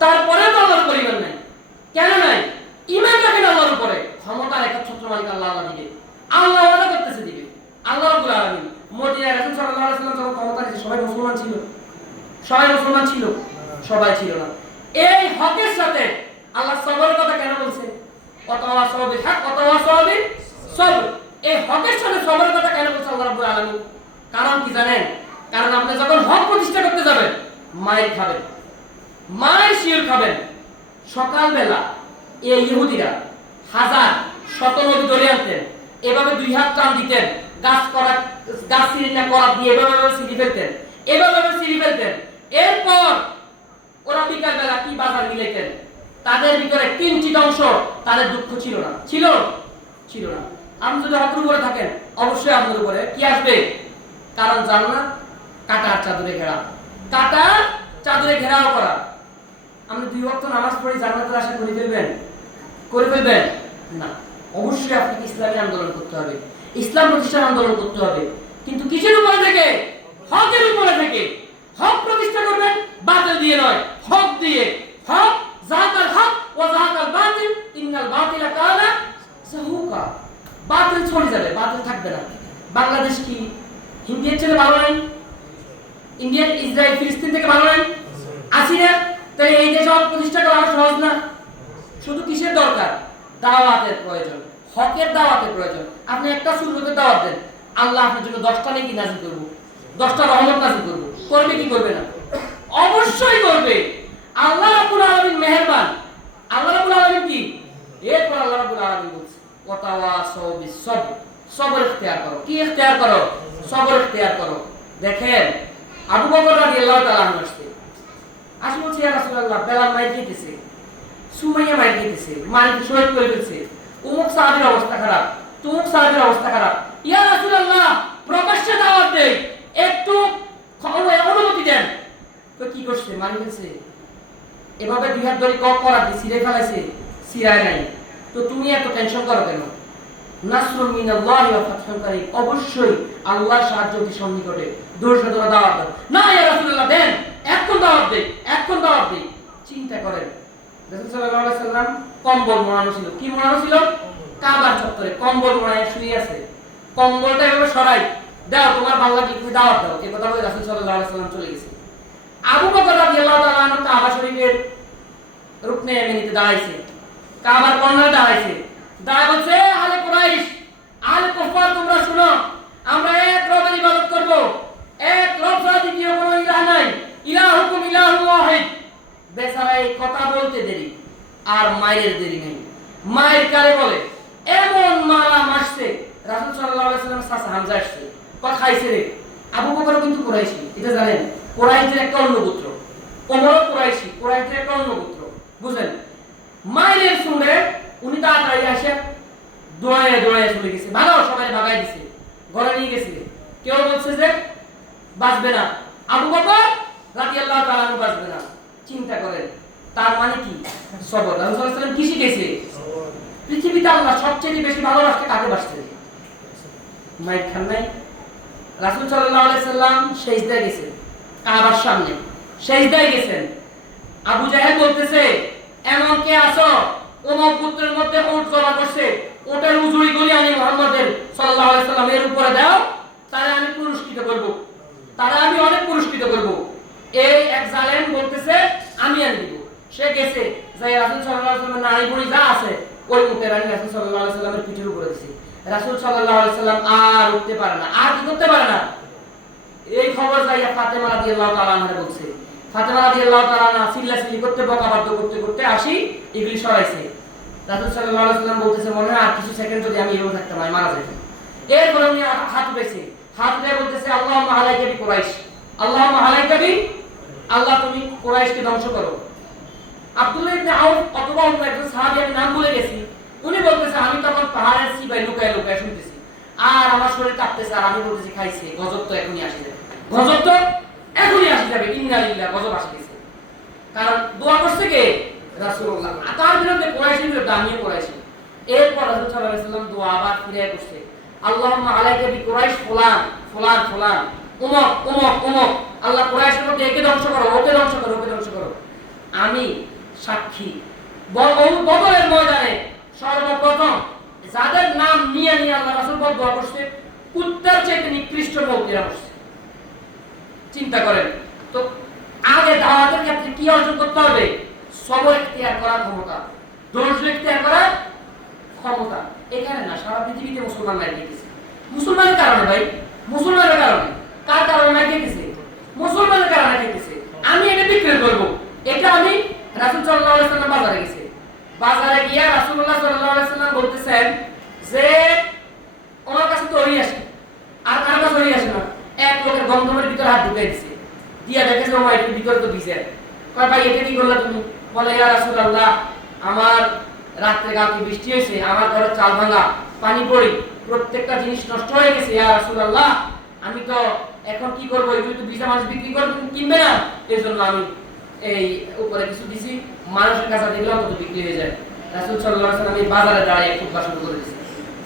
তারপরেও তো আল্লাহর পরিমাণ নাই। কেন নাই? ঈমান রাখেন আল্লাহর উপরে। ক্ষমতার একচ্ছত্র মালিক আল্লাহ, আল্লাহ দিবে, আল্লাহ ওয়াদা করতেছে দিবে, আল্লাহ রাব্বুল আলামিন। মদিনায় রাসূল সাল্লাল্লাহু আলাইহি ওয়াসাল্লাম যখন ক্ষমতা নিয়েছে, সবাই মুসলমান ছিল? সবাই মুসলমান ছিল? সবাই ছিল না। এই হকের সাথে আল্লাহ সবরের কথা কেন বলছে? ওয়াতাওয়াসাউ বিল হক ওয়াতাওয়াসাউ বিস সবর। এই হকের সাথে সবরের কথা কেন বলছে আল্লাহ রাব্বুল আলামিন? কারণ কি জানেন? কারণ আপনি যখন হক প্রতিষ্ঠা করতে যাবেন, মাইর খাবেন, মাইর শির খাবেন। সকালবেলা এই ইহুদিরা হাজার শত নবী ধরে আনতেন, এভাবে 2 হাত টান দিতেন, গাছ সিঁড়ি করা দিয়ে এভাবে সিঁড়ি ফেলতেন, এভাবে সিঁড়ি ফেলতেন। এরপর ওরা বিকাল বেলা কি বাজার মিলাইতেন। তাদের ভিতরে কিঞ্চিত অংশ তাদের দুঃখ ছিল না, ছিল ছিল না। আপনি যদি হকের উপরে থাকেন, অবশ্যই আপনার উপরে কি আসবে? কারণ জান্নাত কাঁটার চাদরে ঘেরা, কাঁটার চাদরে ঘেরাও করা। আপনি 2 ওয়াক্ত নামাজ পড়ে জান্নাতের আশা করে ফেলবেন? করে ফেলবেন না। অবশ্যই আপনাকে ইসলামী আন্দোলন করতে হবে, ইসলাম প্রতিষ্ঠার আন্দোলন করতে হবে। কিন্তু কিসের উপরে থেকে? হকের উপরে থেকে। হক প্রতিষ্ঠা করবেন বাতিল দিয়ে নয়, হক দিয়ে। হক যাহাকাল হক ওয়া যাহাকাল বাতিল ইন্নাল বাতিলা কানা যাহুকা। বাতিল চলে যাবে, বাতিল থাকবে না। বাংলাদেশ কি ইন্ডিয়ার চেয়ে ভালো নাই? ইন্ডিয়া, ইসরায়েল, ফিলিস্তিন থেকে ভালো নাই? আসি না? তাই এই দেশ প্রতিষ্ঠা করা সহজ না। শুধু কিসের দরকার? দাওয়াতের প্রয়োজন, হকের দাওয়াতের প্রয়োজন। আপনি একটা সুন্নতের দাওয়াত দেন, আল্লাহ আপনার জন্য 10টা নেকি নাযিল করব, 10টা রহমত নাযিল করব। করবে কি করবে না? অবশ্যই করবে। আল্লাহ রাব্বুল আলামিন মেহেরবান। আল্লাহ রাব্বুল আলামিন কি? এরপর আল্লাহ রাব্বুল আলামিন বলছে ওয়াতাওয়াসাউ বিস-সবর, সবর ইখতিয়ার করো। কি ইখতিয়ার করো? সবর ইখতিয়ার করো। দেখেন আবু বকর রাদিয়াল্লাহু তাআলা আনহু আসে বলছে ইয়া রাসূলুল্লাহ, বেলাল মাইর দিতেছে, সুমাইয়া মাইর দিতেছে, মালিক শহীদ করে ফেলছে, অমুক সাহাবীর অবস্থা খারাপ, তমুক সাহাবীর অবস্থা খারাপ, ইয়া রাসূলুল্লাহ প্রকাশ্যে দাওয়াত দেই, একটু অনুমতি দেন। তো কি করছে? মারি ফেলছে। এভাবে দুই হাত ধরে করা দিয়ে ছিঁড়ে ফেলাইছে, ছিঁড়ায় নাই। তো তুমি এত টেনশন করো কেন? নাসরুম মিনাল্লাহি ওয়া ফাতহুন কারীম, অবশ্যই আল্লাহর সাহায্য অতি সন্নিকটে, দূর তোমরা দাওয়াত দাও। না ইয়া রাসূলুল্লাহ দেন, এখন দাওয়াত দেই, এখন দাওয়াত দেই। চিন্তা করেন রাসূল সাল্লাল্লাহু আলাইহি সাল্লাম কম্বল মোড়ানো ছিল। কি মোড়ানো ছিল? কাবার চত্বরে কম্বল মোড়ায় শুয়ে আছে। কম্বলটা এভাবে সরাই দাও, তোমার ভালো লাগলে তুমি দাওয়াত দাও। এই কথা বলে রাসূল সাল্লাল্লাহু আলাইহি সাল্লাম চলে গেছে। আবু বকর রাদিয়াল্লাহু তাআলা আনহু কাবা শরীফের রুকনে ইয়ামানিতে দাঁড়াইছে, কাবার কর্নারে দাঁড়াইছে। দাঁড়ায় বলছে আলে কুরাইশ, আলে কুফার, তোমরা শুনো, আমরা এক রবের ইবাদত করব, এক রব ছাড়া দ্বিতীয় কোনো ইলাহ নাই, ইলাহুকুম ইলাহুন ওয়াহিদ। বেচারা এই কথা বলতে দেরি আর মায়ের দেরি নেই। মায়ের কারে বলে এমন মারা মারছে, রাসূল সাল্লাল্লাহু আলাইহি সাল্লাম চাচা হামজা আসছে, কথা খাইছে রে। আবু বকর কিন্তু কুরাইশি, এটা জানেন, কুরাইশের একটা অন্য পুত্র, ওমর কুরাইশি, কুরাইশের একটা অন্য পুত্র, বুঝলেন? মায়ের শুনে উনি তাড়াতাড়ি আসে দৌড়ায় দৌড়ায় চলে গেছে, ভাগাও, সবাই ভাগাই দিছে, ঘরে নিয়ে গেছে। কেউ বলছে যে বাঁচবে না, আবু বকর রাদিয়াল্লাহু তাআলা আনহু বাঁচবে না। চিন্তা করেন, তার মানে কি? সবর। রাসূল সাল্লাল্লাহু আলাইহি সাল্লাম কি শিখেছে? পৃথিবীতে আল্লাহ সবচেয়ে বেশি ভালোবাসতে কাকে বাসতে? মাইর খান নাই? রাসূল সাল্লাল্লাহু আলাইহি সাল্লাম সিজদায় গেছেন, কাবার সামনে সিজদায় গেছেন। আবু জাহেল বলতেছে এমন কে আছো ওমর পুত্রের মধ্যে উট চলা করছে, ওটার উজুরি গলি আমি মুহাম্মদের সাল্লাল্লাহু আলাইহি সাল্লামের উপরে দাও, তারে আমি পুরস্কৃত করব, তারে আমি অনেক পুরস্কৃত করব। এই এক জালেম বলতেছে আমি আনি দিব। সে গেছে, যাই রাসূল সাল্লাল্লাহু আলাইহি সাল্লামের নারী বুড়ি যা আছে ওই উটের রানী রাসূল সাল্লাল্লাহু আলাইহি সাল্লামের পিঠের উপরে দিয়েছে। রাসূল সাল্লাল্লাহু আলাইহি সাল্লাম আর উঠতে পারে না, আর কি করতে পারে না। এই খবর যাইয়া ফাতেমা রাদিয়াল্লাহু তাআলা আনহা বলছে। ফাতেমা রাদিয়াল্লাহু তাআলা আনহা চিল্লাচিল্লি করতে, বকাবাদ্য করতে করতে আসি এগুলি সরাইছে। রাসূল সাল্লাল্লাহু আলাইহি সাল্লাম বলতেছে মনে হয় আর কিছু সেকেন্ড যদি আমি এভাবে থাকতাম আমি মারা যেতাম। এরপর উনি হাত উঠেছে, হাত উঠে বলতেছে আল্লাহুম্মা আলাইকা বি কুরাইশ, আল্লাহুম্মা আলাইকা বি, আল্লাহ তুমি কুরাইশকে ধ্বংস করো। আব্দুল্লাহ ইবনে আউফ অথবা অন্য একজন সাহাবী, আমি নাম ভুলে গেছি, উনি বলতেছে আমি তখন পাহাড়ের সিবাই লুকায় লুকায় শুনতেছি আর আমার শরীর কাঁপতেছে আর আমি বলতেছি খাইছে, গজব তো এখনই আসে যাবে, গজব তো এখনই আসে যাবে, ইন্না লিল্লাহ, গজব আসে গেছে। কারণ দোয়া করছে কে? রাসূলুল্লাহ। তার বিরুদ্ধে কুরাইশের বিরুদ্ধে আমিও কুরাইশি। এরপর রাসূল সাল্লাল্লাহু আলাইহি সাল্লাম দোয়া আবার ফিরে করছে, আল্লাহুম্মা আলাইকা বি কুরাইশ ফুলান ফুলান ফুলান, উমক উমক উমক, আল্লাহ কুরাইশের মধ্যে একে ধ্বংস করো, ওকে ধ্বংস করো, ওকে ধ্বংস করো। আমি সাক্ষী, বদরের ময়দানে সর্বপ্রথম যাদের নাম নিয়ে নিয়ে আল্লাহ রাসূল দোয়া করছে, কুত্তার চাইতে নিকৃষ্ট মৌতিরা করছে। চিন্তা করেন তো, আগে দাওয়াতের ক্ষেত্রে কি অর্জন করতে হবে? সবর ইখতিয়ার করার ক্ষমতা, ধৈর্য ইখতিয়ার করার ক্ষমতা। এখানে না, সারা পৃথিবীতে মুসলমান মাইর খেতেছে। মুসলমানের কারণে ভাই, মুসলমানের কারণে। কার কারণে মাইর খেতেছে? মুসলমানের কারণে খেতেছে। আমি এটা বিক্রি করব, এটা আমি। রাসূল সাল্লাল্লাহু আলাইহি সাল্লাম বাজারে গেছে, বাজারে গিয়া রাসূলুল্লাহ সাল্লাল্লাহু আলাইহি সাল্লাম বলতেছেন যে ওনার কাছে তো ওই আসে, আর কার কাছে ওই আসে না। এক লোকের গন্ধমের ভিতর হাত ঢুকাই দিছে, দিয়া দেখে যে ওমর এর ভিতরে তো ভিজে। কয় ভাই এটা কি করলা তুমি? বলে ইয়া রাসূলুল্লাহ, আমার রাতে কালকে বৃষ্টি হয়েছে, আমার ঘরে চাল ভাঙা, পানি পড়ি, প্রত্যেকটা জিনিস নষ্ট হয়ে গেছে ইয়া রাসূলুল্লাহ, আমি তো এখন কি করব? এগুলো তো ভিজা মানুষ বিক্রি করবে, কিনবে না, এজন্য আমি এই উপরে কিছু দিছি, মানুষের কাছে দিলে অন্তত বিক্রি হয়ে যায়। রাসূল সাল্লাল্লাহু আলাইহি ওয়াসাল্লাম এই বাজারে দাঁড়িয়ে খুতবা শুরু করে দিয়েছে।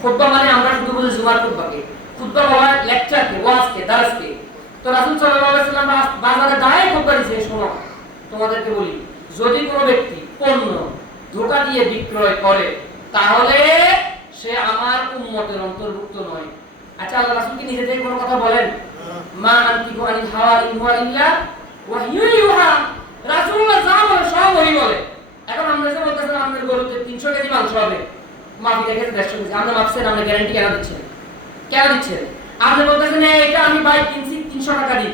খুতবা মানে আমরা শুধু বলি জুমার খুতবাকে, খুতবা বলা হয় লেকচারকে, ওয়াজকে, দারসকে। তো রাসূল সাল্লাল্লাহু আলাইহি ওয়াসাল্লাম বাজারে দাঁড়িয়ে খুতবা দিয়েছে, শোনো তোমাদেরকে বলি, যদি কোনো ব্যক্তি পণ্য ধোঁকা দিয়ে বিক্রয় করে তাহলে সে আমার উম্মতের অন্তর্ভুক্ত নয়। আচ্ছা, আল্লাহ রাসূল কি নিজে থেকে কোনো কথা বলেন? মা আনতিকু আনিল হাওয়া ইন হুয়া ইল্লা ওয়াহয়ু ইউহা। রাসূলুল্লাহ যা বলে সব ওহী বলে। এখন আমরা যে বলতেছেন আমাদের গরুতে 300 কেজি মাংস হবে, মাপি দেখে 150 কেজি, আপনি মাপছেন, আপনি গ্যারান্টি কেন দিচ্ছেন? কেন দিচ্ছেন? আপনি বলতেছেন এটা আমি ভাই কিনছি 300 টাকা দিই,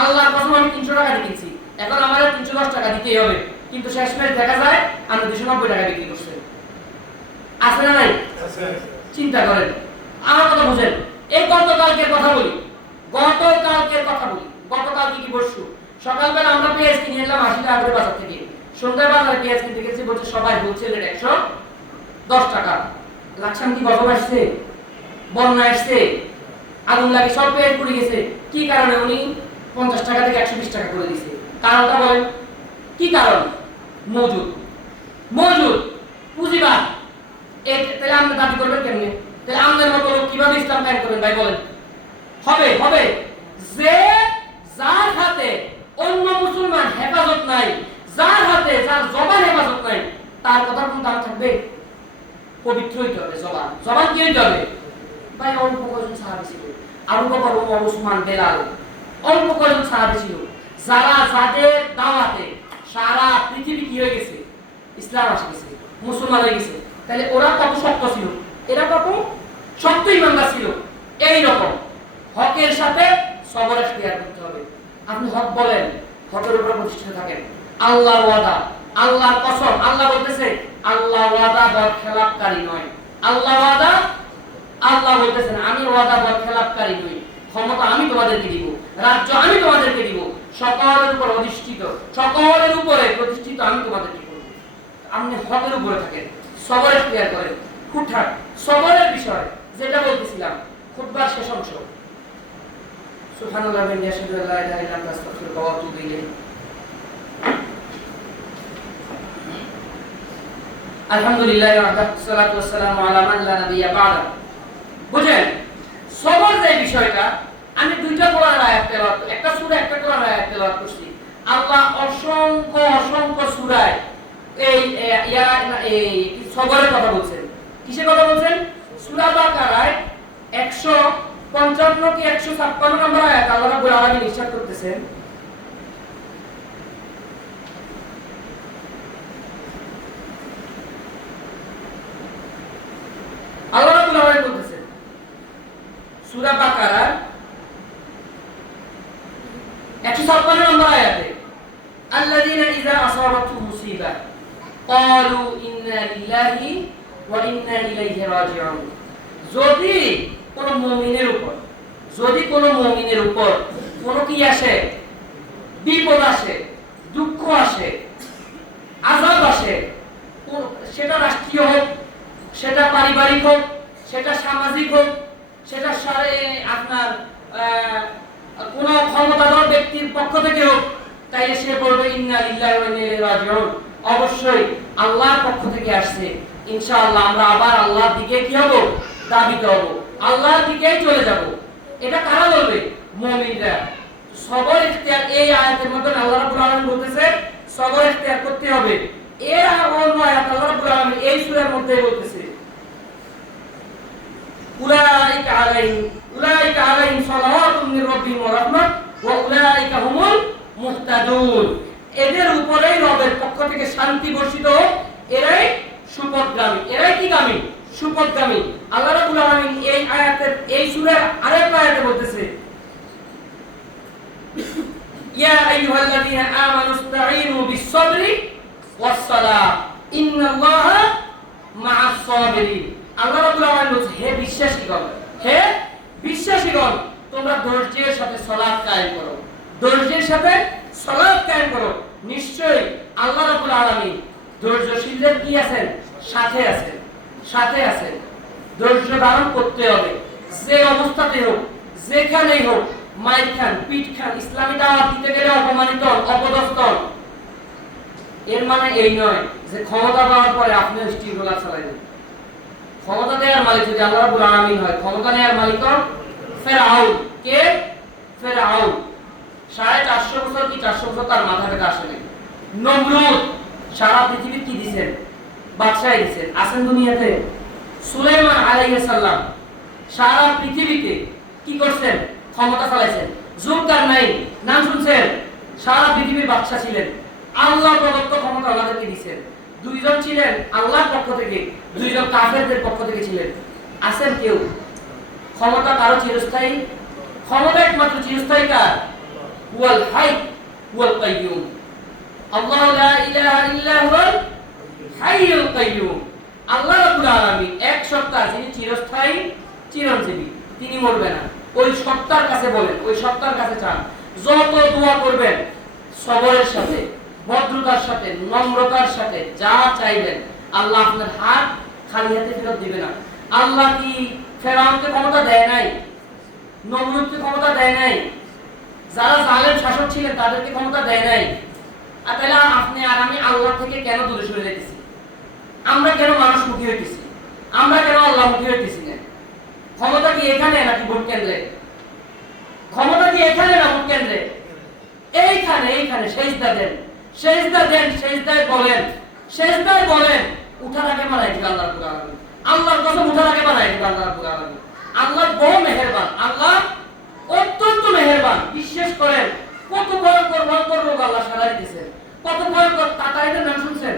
আল্লাহর কসম আমি 300 টাকা দিয়ে কিনছি, এখন আমার 310 টাকা দিতেই হবে, কিন্তু শেষমেশ দেখা যায় আপনি 290 টাকা বিক্রি করছেন। আছে না নাই? চিন্তা করেন, আমার কথা বুঝেন। এই গতকালকের কথা বলি, গতকাল কি বসু সকালবেলা আমরা পেঁয়াজ কিনে এলাম 80 টাকা করে বাজার থেকে, সন্ধ্যায় বাজারে পেঁয়াজ কিনতে গেছি, বলছে সবাই বলছে রেট 110 টাকা। লাকসাম কি গজব আসছে, বন্যা আসছে, আগুন লাগে, সব পেঁয়াজ পড়ে গেছে। কি কারণে উনি 50 টাকা থেকে 120 টাকা করে দিয়েছে? কারণটা বলেন কি কারণ? মজুদ পুঁজিবাদ। তাহলে আপনি দাবি করবেন কেমনে? তাহলে আমাদের মতো লোক কিভাবে ইসলাম কায়েম করবেন ভাই বলেন? হবে যে যার হাতে অন্য মুসলমান হেফাজত নাই, যার হাতে যার জবান হেফাজত নাই, তার কথা কোন দাম থাকবে? পবিত্র হইতে হবে জবান কি হইতে হবে? ভাই অল্প কয়েকজন সাহাবী ছিল, আবু বকর, ওমর, ওসমান, বেলাল, অল্প কয়েকজন সাহাবী ছিল যাদের দাওয়াতে সারা পৃথিবী কি হয়ে গেছে? ইসলাম আসে গেছে, মুসলমান হয়ে গেছে। তাহলে ওরা কত শক্ত ছিল, এরা কত শক্ত ইমানদার ছিল। এই রকম হকের সাথে সবর এখতিয়ার করতে হবে। আপনি হক বলেন, হকের উপর প্রতিষ্ঠিত থাকেন। আল্লাহর ওয়াদা, আল্লাহর কসম, আল্লাহ বলতেছে আল্লাহ ওয়াদা বরখেলাপকারী নয়। আল্লাহ বলতেছেন আমি ওয়াদা বরখেলাপকারী নই, ক্ষমতা আমি তোমাদেরকে দিব, রাজ্য আমি তোমাদেরকে দিব, সকলের উপর অধিষ্ঠিত, সকলের উপরে প্রতিষ্ঠিত আমি তোমাদেরকে করব। আপনি হকের উপরে থাকেন, সবর এখতিয়ার করেন। হুটহাট সবরের বিষয় যেটা বলতেছিলাম খুতবার শেষ অংশ, সুবহানাল্লাহি ওয়া বিহামদিহি আশহাদু আল্লা ইলাহা ইল্লা আনতা আস্তাগফিরুকা ওয়া আতুবু ইলাইক। আলহামদুলিল্লাহি ওয়া সাল্লাতু ওয়াসসালামু আলা মান লা নাবিয়্যা বা'দা। বুঝেন সবর যে বিষয়টা, আমি দুইটা কোরআন আয়াত তেলাওয়াত, একটা সূরা একটা কোরআন আয়াত তেলাওয়াত করছি। আল্লাহ অসংখ্য সূরায় এই সবরের কথা বলছেন। কিসের কথা বলছেন? সূরা বাকারায় 155 কি 156 নম্বর আয়াত আল্লাহ রাব্বুল আলামিন ইরশাদ করতেছেন, আল্লাহ রাব্বুল আলামিন বলতেছেন সূরা বাকারার 156 নম্বর আয়াতে, আল্লাযীনা ইযা আসাবাতুহুম মুসিবা ক্বালু ইন্না লিল্লাহি ওয়া ইন্না ইলাইহি রাজিউন। যদি কোন মুমিনের উপর কোন কি আসে, বিপদ আসে, দুঃখ আসে, আযাব আসে, সেটা রাষ্ট্রীয় হোক, সেটা পারিবারিক হোক, সেটা সামাজিক হোক, সেটা আপনার কোন ক্ষমতাধর ব্যক্তির পক্ষ থেকে হোক, তাইলে সে বলবে ইন্না লিল্লাহি ওয়া ইন্না ইলাইহি রাজিউন, অবশ্যই আল্লাহর পক্ষ থেকে আসছে, ইনশাআল্লাহ আমরা আবার আল্লাহর দিকে কি হব? দাবিত হব, আল্লাহর দিকেই চলে যাব। এটা কারা বলবে? মুমিনরা। সবর ইখতিয়ার, এই আয়াতের মধ্যে আল্লাহ রাব্বুল আলামিন বলতেছে সবর ইখতিয়ার করতে হবে। এর অন্য আয়াত আল্লাহ রাব্বুল আলামিন এই সূরার মধ্যে বলতেছে উলাইকা আলাইহিম সালাওয়াতুম মির রাব্বিহিম ওয়া রাহমাহ ওয়া উলাইকা হুমুল মুহতাদুন। এদের উপরেই রবের পক্ষ থেকে শান্তি বর্ষিত হোক, এরাই সুপথগামী। এরাই কি গামী? সুপথগামী। আল্লাহ রাব্বুল আলামিন এই আয়াতের এই সূরার আরেকটা আয়াতে বলতেছে ইয়া আইয়ুহাল্লাযীনা আমানু ইসতাঈনু বিস-সাবরি ওয়াস-সালাহ ইন্নাল্লাহা মা'আস সাবিরিন। আল্লাহ রাব্বুল আলামিন বলছে হে বিশ্বাসীগণ তোমরা ধৈর্যের সাথে সালাত কায়েম করো, ধৈর্যের সাথে সালাত কায়েম করো। নিশ্চয়ই আল্লাহ রাব্বুল আলামিন ধৈর্যশীলদের কি আছেন? সাথে আছেন। ধৈর্য ধারণ করতে হবে, যে অবস্থাতে হোক, যেখানেই হোক, মাইর খান, পিঠ খান, ইসলামী দাওয়াত দিতে গেলে অপমানিত, অপদস্থ। এর মানে এই নয় যে ক্ষমতা পাওয়ার পরে আপনি স্টিল রোলার চালাবেন। ক্ষমতা দেওয়ার মালিক যদি আল্লাহ রাব্বুল আলামিন হয়, ক্ষমতা নেওয়ার মালিক ফেরাউন। কে? ফেরাউন। 450 বছর কি 400 বছর তার মাথা থেকে আসে নাই। নমরুদ সারা পৃথিবী কি দিবেন? বাদশাহী দিবেন। আছেন দুনিয়াতে? সুলাইমান আলাইহিস সালাম সারা পৃথিবীতে কি করছেন? ক্ষমতা চালাইছেন। জুলকারনাইন নাম শুনছেন? সারা পৃথিবীর বাদশা ছিলেন। আল্লাহ প্রদত্ত ক্ষমতা আমাদেরকে দিবেন। দুইজন ছিলেন আল্লাহর পক্ষ থেকে, দুইজন কাফেরদের পক্ষ থেকে ছিলেন। আছেন কেউ? ক্ষমতা কারো চিরস্থায়ী? ক্ষমতা একমাত্র চিরস্থায়ী কার? হুয়াল হাই হুয়াল কাইয়ুম। আল্লাহু লা ইলাহা ইল্লা হুয়াল হাইয়ুল কাইয়ুম। আল্লাহ রাব্বুল আলামিন এক সত্তা, যিনি চিরস্থায়ী, চিরঞ্জীবী, তিনি মরবে না। ওই সত্তার কাছে বলেন, ওই সত্তার কাছে চান। যত দোয়া করবেন সবরের সাথে, ভদ্রতার সাথে, নম্রতার সাথে যা চাইবেন, আল্লাহ আপনার হাত খালি হাতে ফেরত দিবে না। আল্লাহ কি ফেরাউনকে ক্ষমতা দেয় নাই? নমরুদকে ক্ষমতা দেয় নাই? যারা জালেম শাসক ছিলেন তাদেরকে ক্ষমতা দেয় নাই? আর তাহলে আপনি আর আমি আল্লাহ থেকে কেন দূরে সরে যেতেছি? আমরা কেন মানুষমুখী হইতেছি? আমরা কেন আল্লাহমুখী হইতেছি না? ক্ষমতা কি এখানে নাকি ভোট কেন্দ্রে? ক্ষমতা কি এখানে না ভোট কেন্দ্রে? এইখানে, এইখানে সেজদা দেন, সেজদা দেন, সেজদায় বলেন, সেজদায় বলেন উঠার আগে বানাই দিবে আল্লাহ রাব্বুল আলামিন। আল্লাহর কসম, উঠার আগে বানাই দিবে আল্লাহ রাব্বুল আলামিন। আল্লাহ বড় মেহেরবান, আল্লাহ অত্যন্ত মেহেরবান। বিশ্বাস করেন কত ভয়ঙ্কর ভয়ঙ্কর রোগ আল্লাহ সারা দিতেছেন। কত ভয়ঙ্কর। তাতারিদের নাম শুনছেন?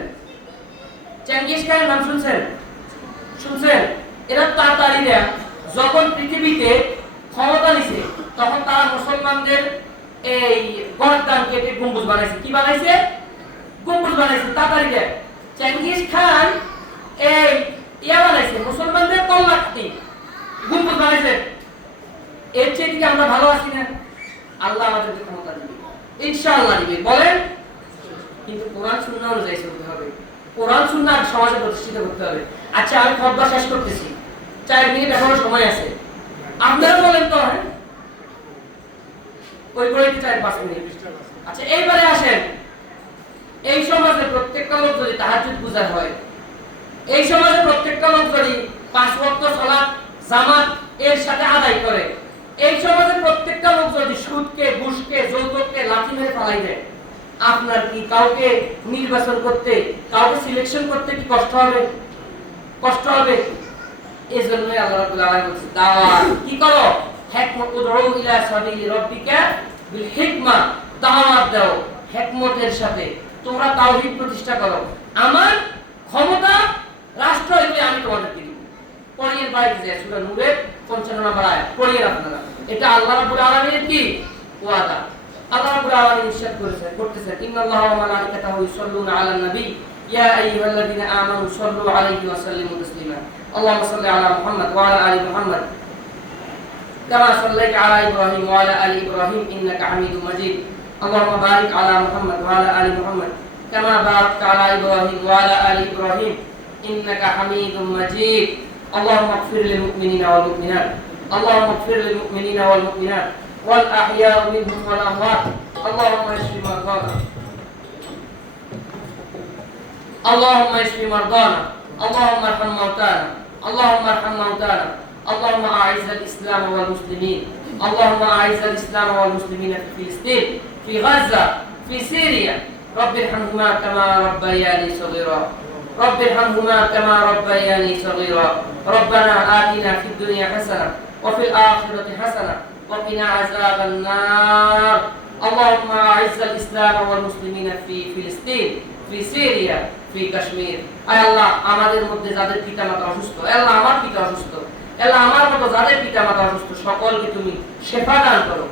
চেঙ্গিস খানের নাম শুনছেন? শুনছেন? এরা তাতারিরা যখন পৃথিবীতে ক্ষমতা নিছে তখন তারা মুসলমানদের এই গর্দান কেটে গম্বুজ বানাইছে। কি বানাইছে? গম্বুজ বানাইছে তাতারিরা। চেঙ্গিস খান এই ইয়া বানাইছে, মুসলমানদের কল্লা কাটি গম্বুজ বানাইছে। এর চেয়ে কি আমরা ভালো আছি না? আল্লাহ আমাদেরকে ক্ষমতা দিবে, ইনশাআল্লাহ দিবে। বলেন, কিন্তু কোরআন সুন্নাহ অনুযায়ী চলতে হবে। কোরআন সুন্নাহ সমাজে প্রতিষ্ঠিত করতে হবে। আচ্ছা, আমি খুতবা শেষ করতেছি, 4 মিনিট এখনো সময় আছে। আপনারা বলেন তো, হ্যাঁ ওই বইতে 4-5 মিনিট। আচ্ছা, এইবারে আসেন, এই সমাজে প্রত্যেকটা লোক যদি তাহাজ্জুদ গুজার হয়, এই সমাজে প্রত্যেকটা লোক যদি 5 ওয়াক্ত সালাত জামাত এর সাথে আদায় করে, এই সমাজে প্রত্যেকটা লোক যদি সুদকে, ঘুষকে, যৌতুককে লাথি মেরে ফালাই দেয়, আপনার কি কাউকে নির্বাচন করতে, কাউকে সিলেকশন করতে কি কষ্ট হবে? কষ্ট হবে। এজন্যই আল্লাহ রাব্বুল আলামিন বলেছেন, দাওয়াত কি করো? হিকমত উদউ ইলা সাবিলি রাব্বিকা বিল হিকমা, দাওয়াত দাও হিকমতের সাথে। তোমরা তাওহীদ প্রতিষ্ঠা করো। আমার ক্ষমতা, রাষ্ট্র হইলে আমি তোমাদেরকে দিব। পড়িয়ে বাইরে যায় সূরা নূরের 55 নম্বর আয়াত পড়িয়ে আপনারা। এটা আল্লাহ রাব্বুল আলামিনের কি ওয়াদা। আল্লাহ রাব্বুল আলামিন ইরশাদ করতেছেন, ইন্নাল্লাহা ওয়া মালাইকাতাহু ইউসাল্লুনা আলান নবী ইয়া আইয়ুহাল্লাযীনা আমানু সাল্লু আলাইহি ওয়া সাল্লিমু তাসলিমা। আল্লাহুম্মা সাল্লি আলা মুহাম্মাদ ওয়া আলা আলি মুহাম্মাদ কামা সাল্লাইতা আলা ইব্রাহিম ওয়া আলা আলি ইব্রাহিম ইন্নাকা হামিদুম মাজিদ। আল্লাহুম্মা বারিক আলা মুহাম্মাদ ওয়া আলা আলি মুহাম্মাদ কামা বারাকতা আলা ইব্রাহিম ওয়া আলা আলি ইব্রাহিম ইন্নাকা হামিদুম মাজিদ। اللهم اغفر للمؤمنين والمؤمنات اللهم اغفر للمؤمنين والمؤمنات والأحياء منهم والأموات اللهم اشف مرضانا اللهم اشف مرضانا اللهم ارحم موتانا اللهم ارحم موتانا اللهم أعز الإسلام والمسلمين اللهم أعز الإسلام والمسلمين في فلسطين في غزة في سوريا رب ارحمهما كما ربياني صغيرا رب ارحمهما كما ربياني صغيرا ربنا آتنا في الدنيا حسنة وفي الآخرة حسنة وقنا عذاب النار اللهم أعز الإسلام والمسلمين في فلسطين في سوريا في কাশ্মীর। আয় আল্লাহ, আমাদের মধ্যে যাদের পিতামাতা অসুস্থ, আল্লাহ আমার পিতা অসুস্থ, আল্লাহ আমার মতো যাদের পিতামাতা অসুস্থ সকলকে তুমি শিফা দান করো,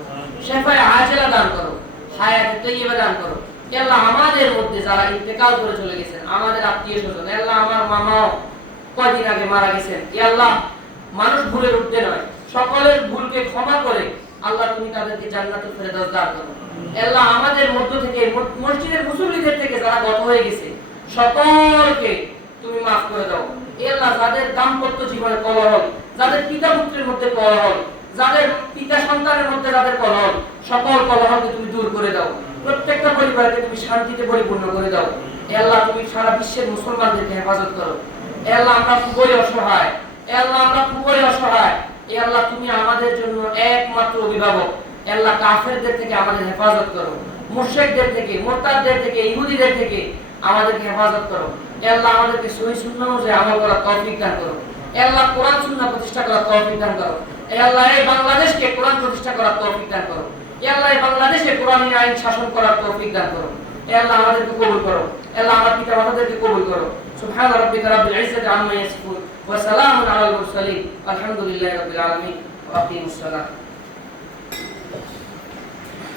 শিফায়ে আজেলা দান করো, হায়াতে তাইয়্যিবা দান করো। আল্লাহ আমাদের মধ্যে যারা ইন্তেকাল করে চলে গেছেন, আমাদের আত্মীয় স্বজন, আল্লাহ আমার মামাও কয়দিন আগে মারা গেছেন, আল্লাহ মানুষ ভুলের ঊর্ধ্বে নয়, সকলের ভুলকে ক্ষমা করে আল্লাহ তুমি তাদেরকে জান্নাতুল ফেরদাউস দান করো। আল্লাহ আমাদের মধ্য থেকে, মসজিদের মুসল্লিদের থেকে যারা গত হয়ে গেছে সকলকে তুমি মাফ করে দাও। আল্লাহ যাদের দাম্পত্য জীবনে কলহ, যাদের পিতা পুত্রের মধ্যে কলহ, যাদের পিতা সন্তানের মধ্যে যাদের কলহ, সকল কলহকে তুমি দূর করে দাও। প্রত্যেকটা পরিবারকে তুমি শান্তিতে পরিপূর্ণ করে দাও। আল্লাহ তুমি সারা বিশ্বের মুসলমানদেরকে হেফাজত করো। আল্লাহ আমরা খুবই অসহায়, আল্লাহ আমরা খুবই অসহায়। আল্লাহ তুমি আমাদের জন্য একমাত্র অভিভাবক। আল্লাহ কাফেরদের থেকে আমাদের হেফাজত করো, মুশরিকদের থেকে, মুরতাদদের থেকে, ইহুদিদের থেকে আমাদেরকে হেফাজত করো। আল্লাহ আমাদেরকে সহিহ সুন্নাহ অনুযায়ী আমল করার তৌফিক দান করো। আল্লাহ কোরআন সুন্নাহ প্রতিষ্ঠা করার তৌফিক দান করো। আল্লাহ এই বাংলাদেশকে কোরআন প্রতিষ্ঠা করার তৌফিক দান করো। আল্লাহ এই বাংলাদেশে কোরআনী আইন শাসন করার তৌফিক দান করো। আল্লাহ আমাদেরকে কবুল করো। আল্লাহ আমার পিতা মাতাদেরকে কবুল করো। সুবহান রাব্বিকা রাব্বিল ইজ্জাতি আম্মা ইয়াসিফুন ওয়া সালামুন আলাল মুরসালিন আলহামদুলিল্লাহি রাব্বিল আলামিন ওয়া আকিমুস সালাত।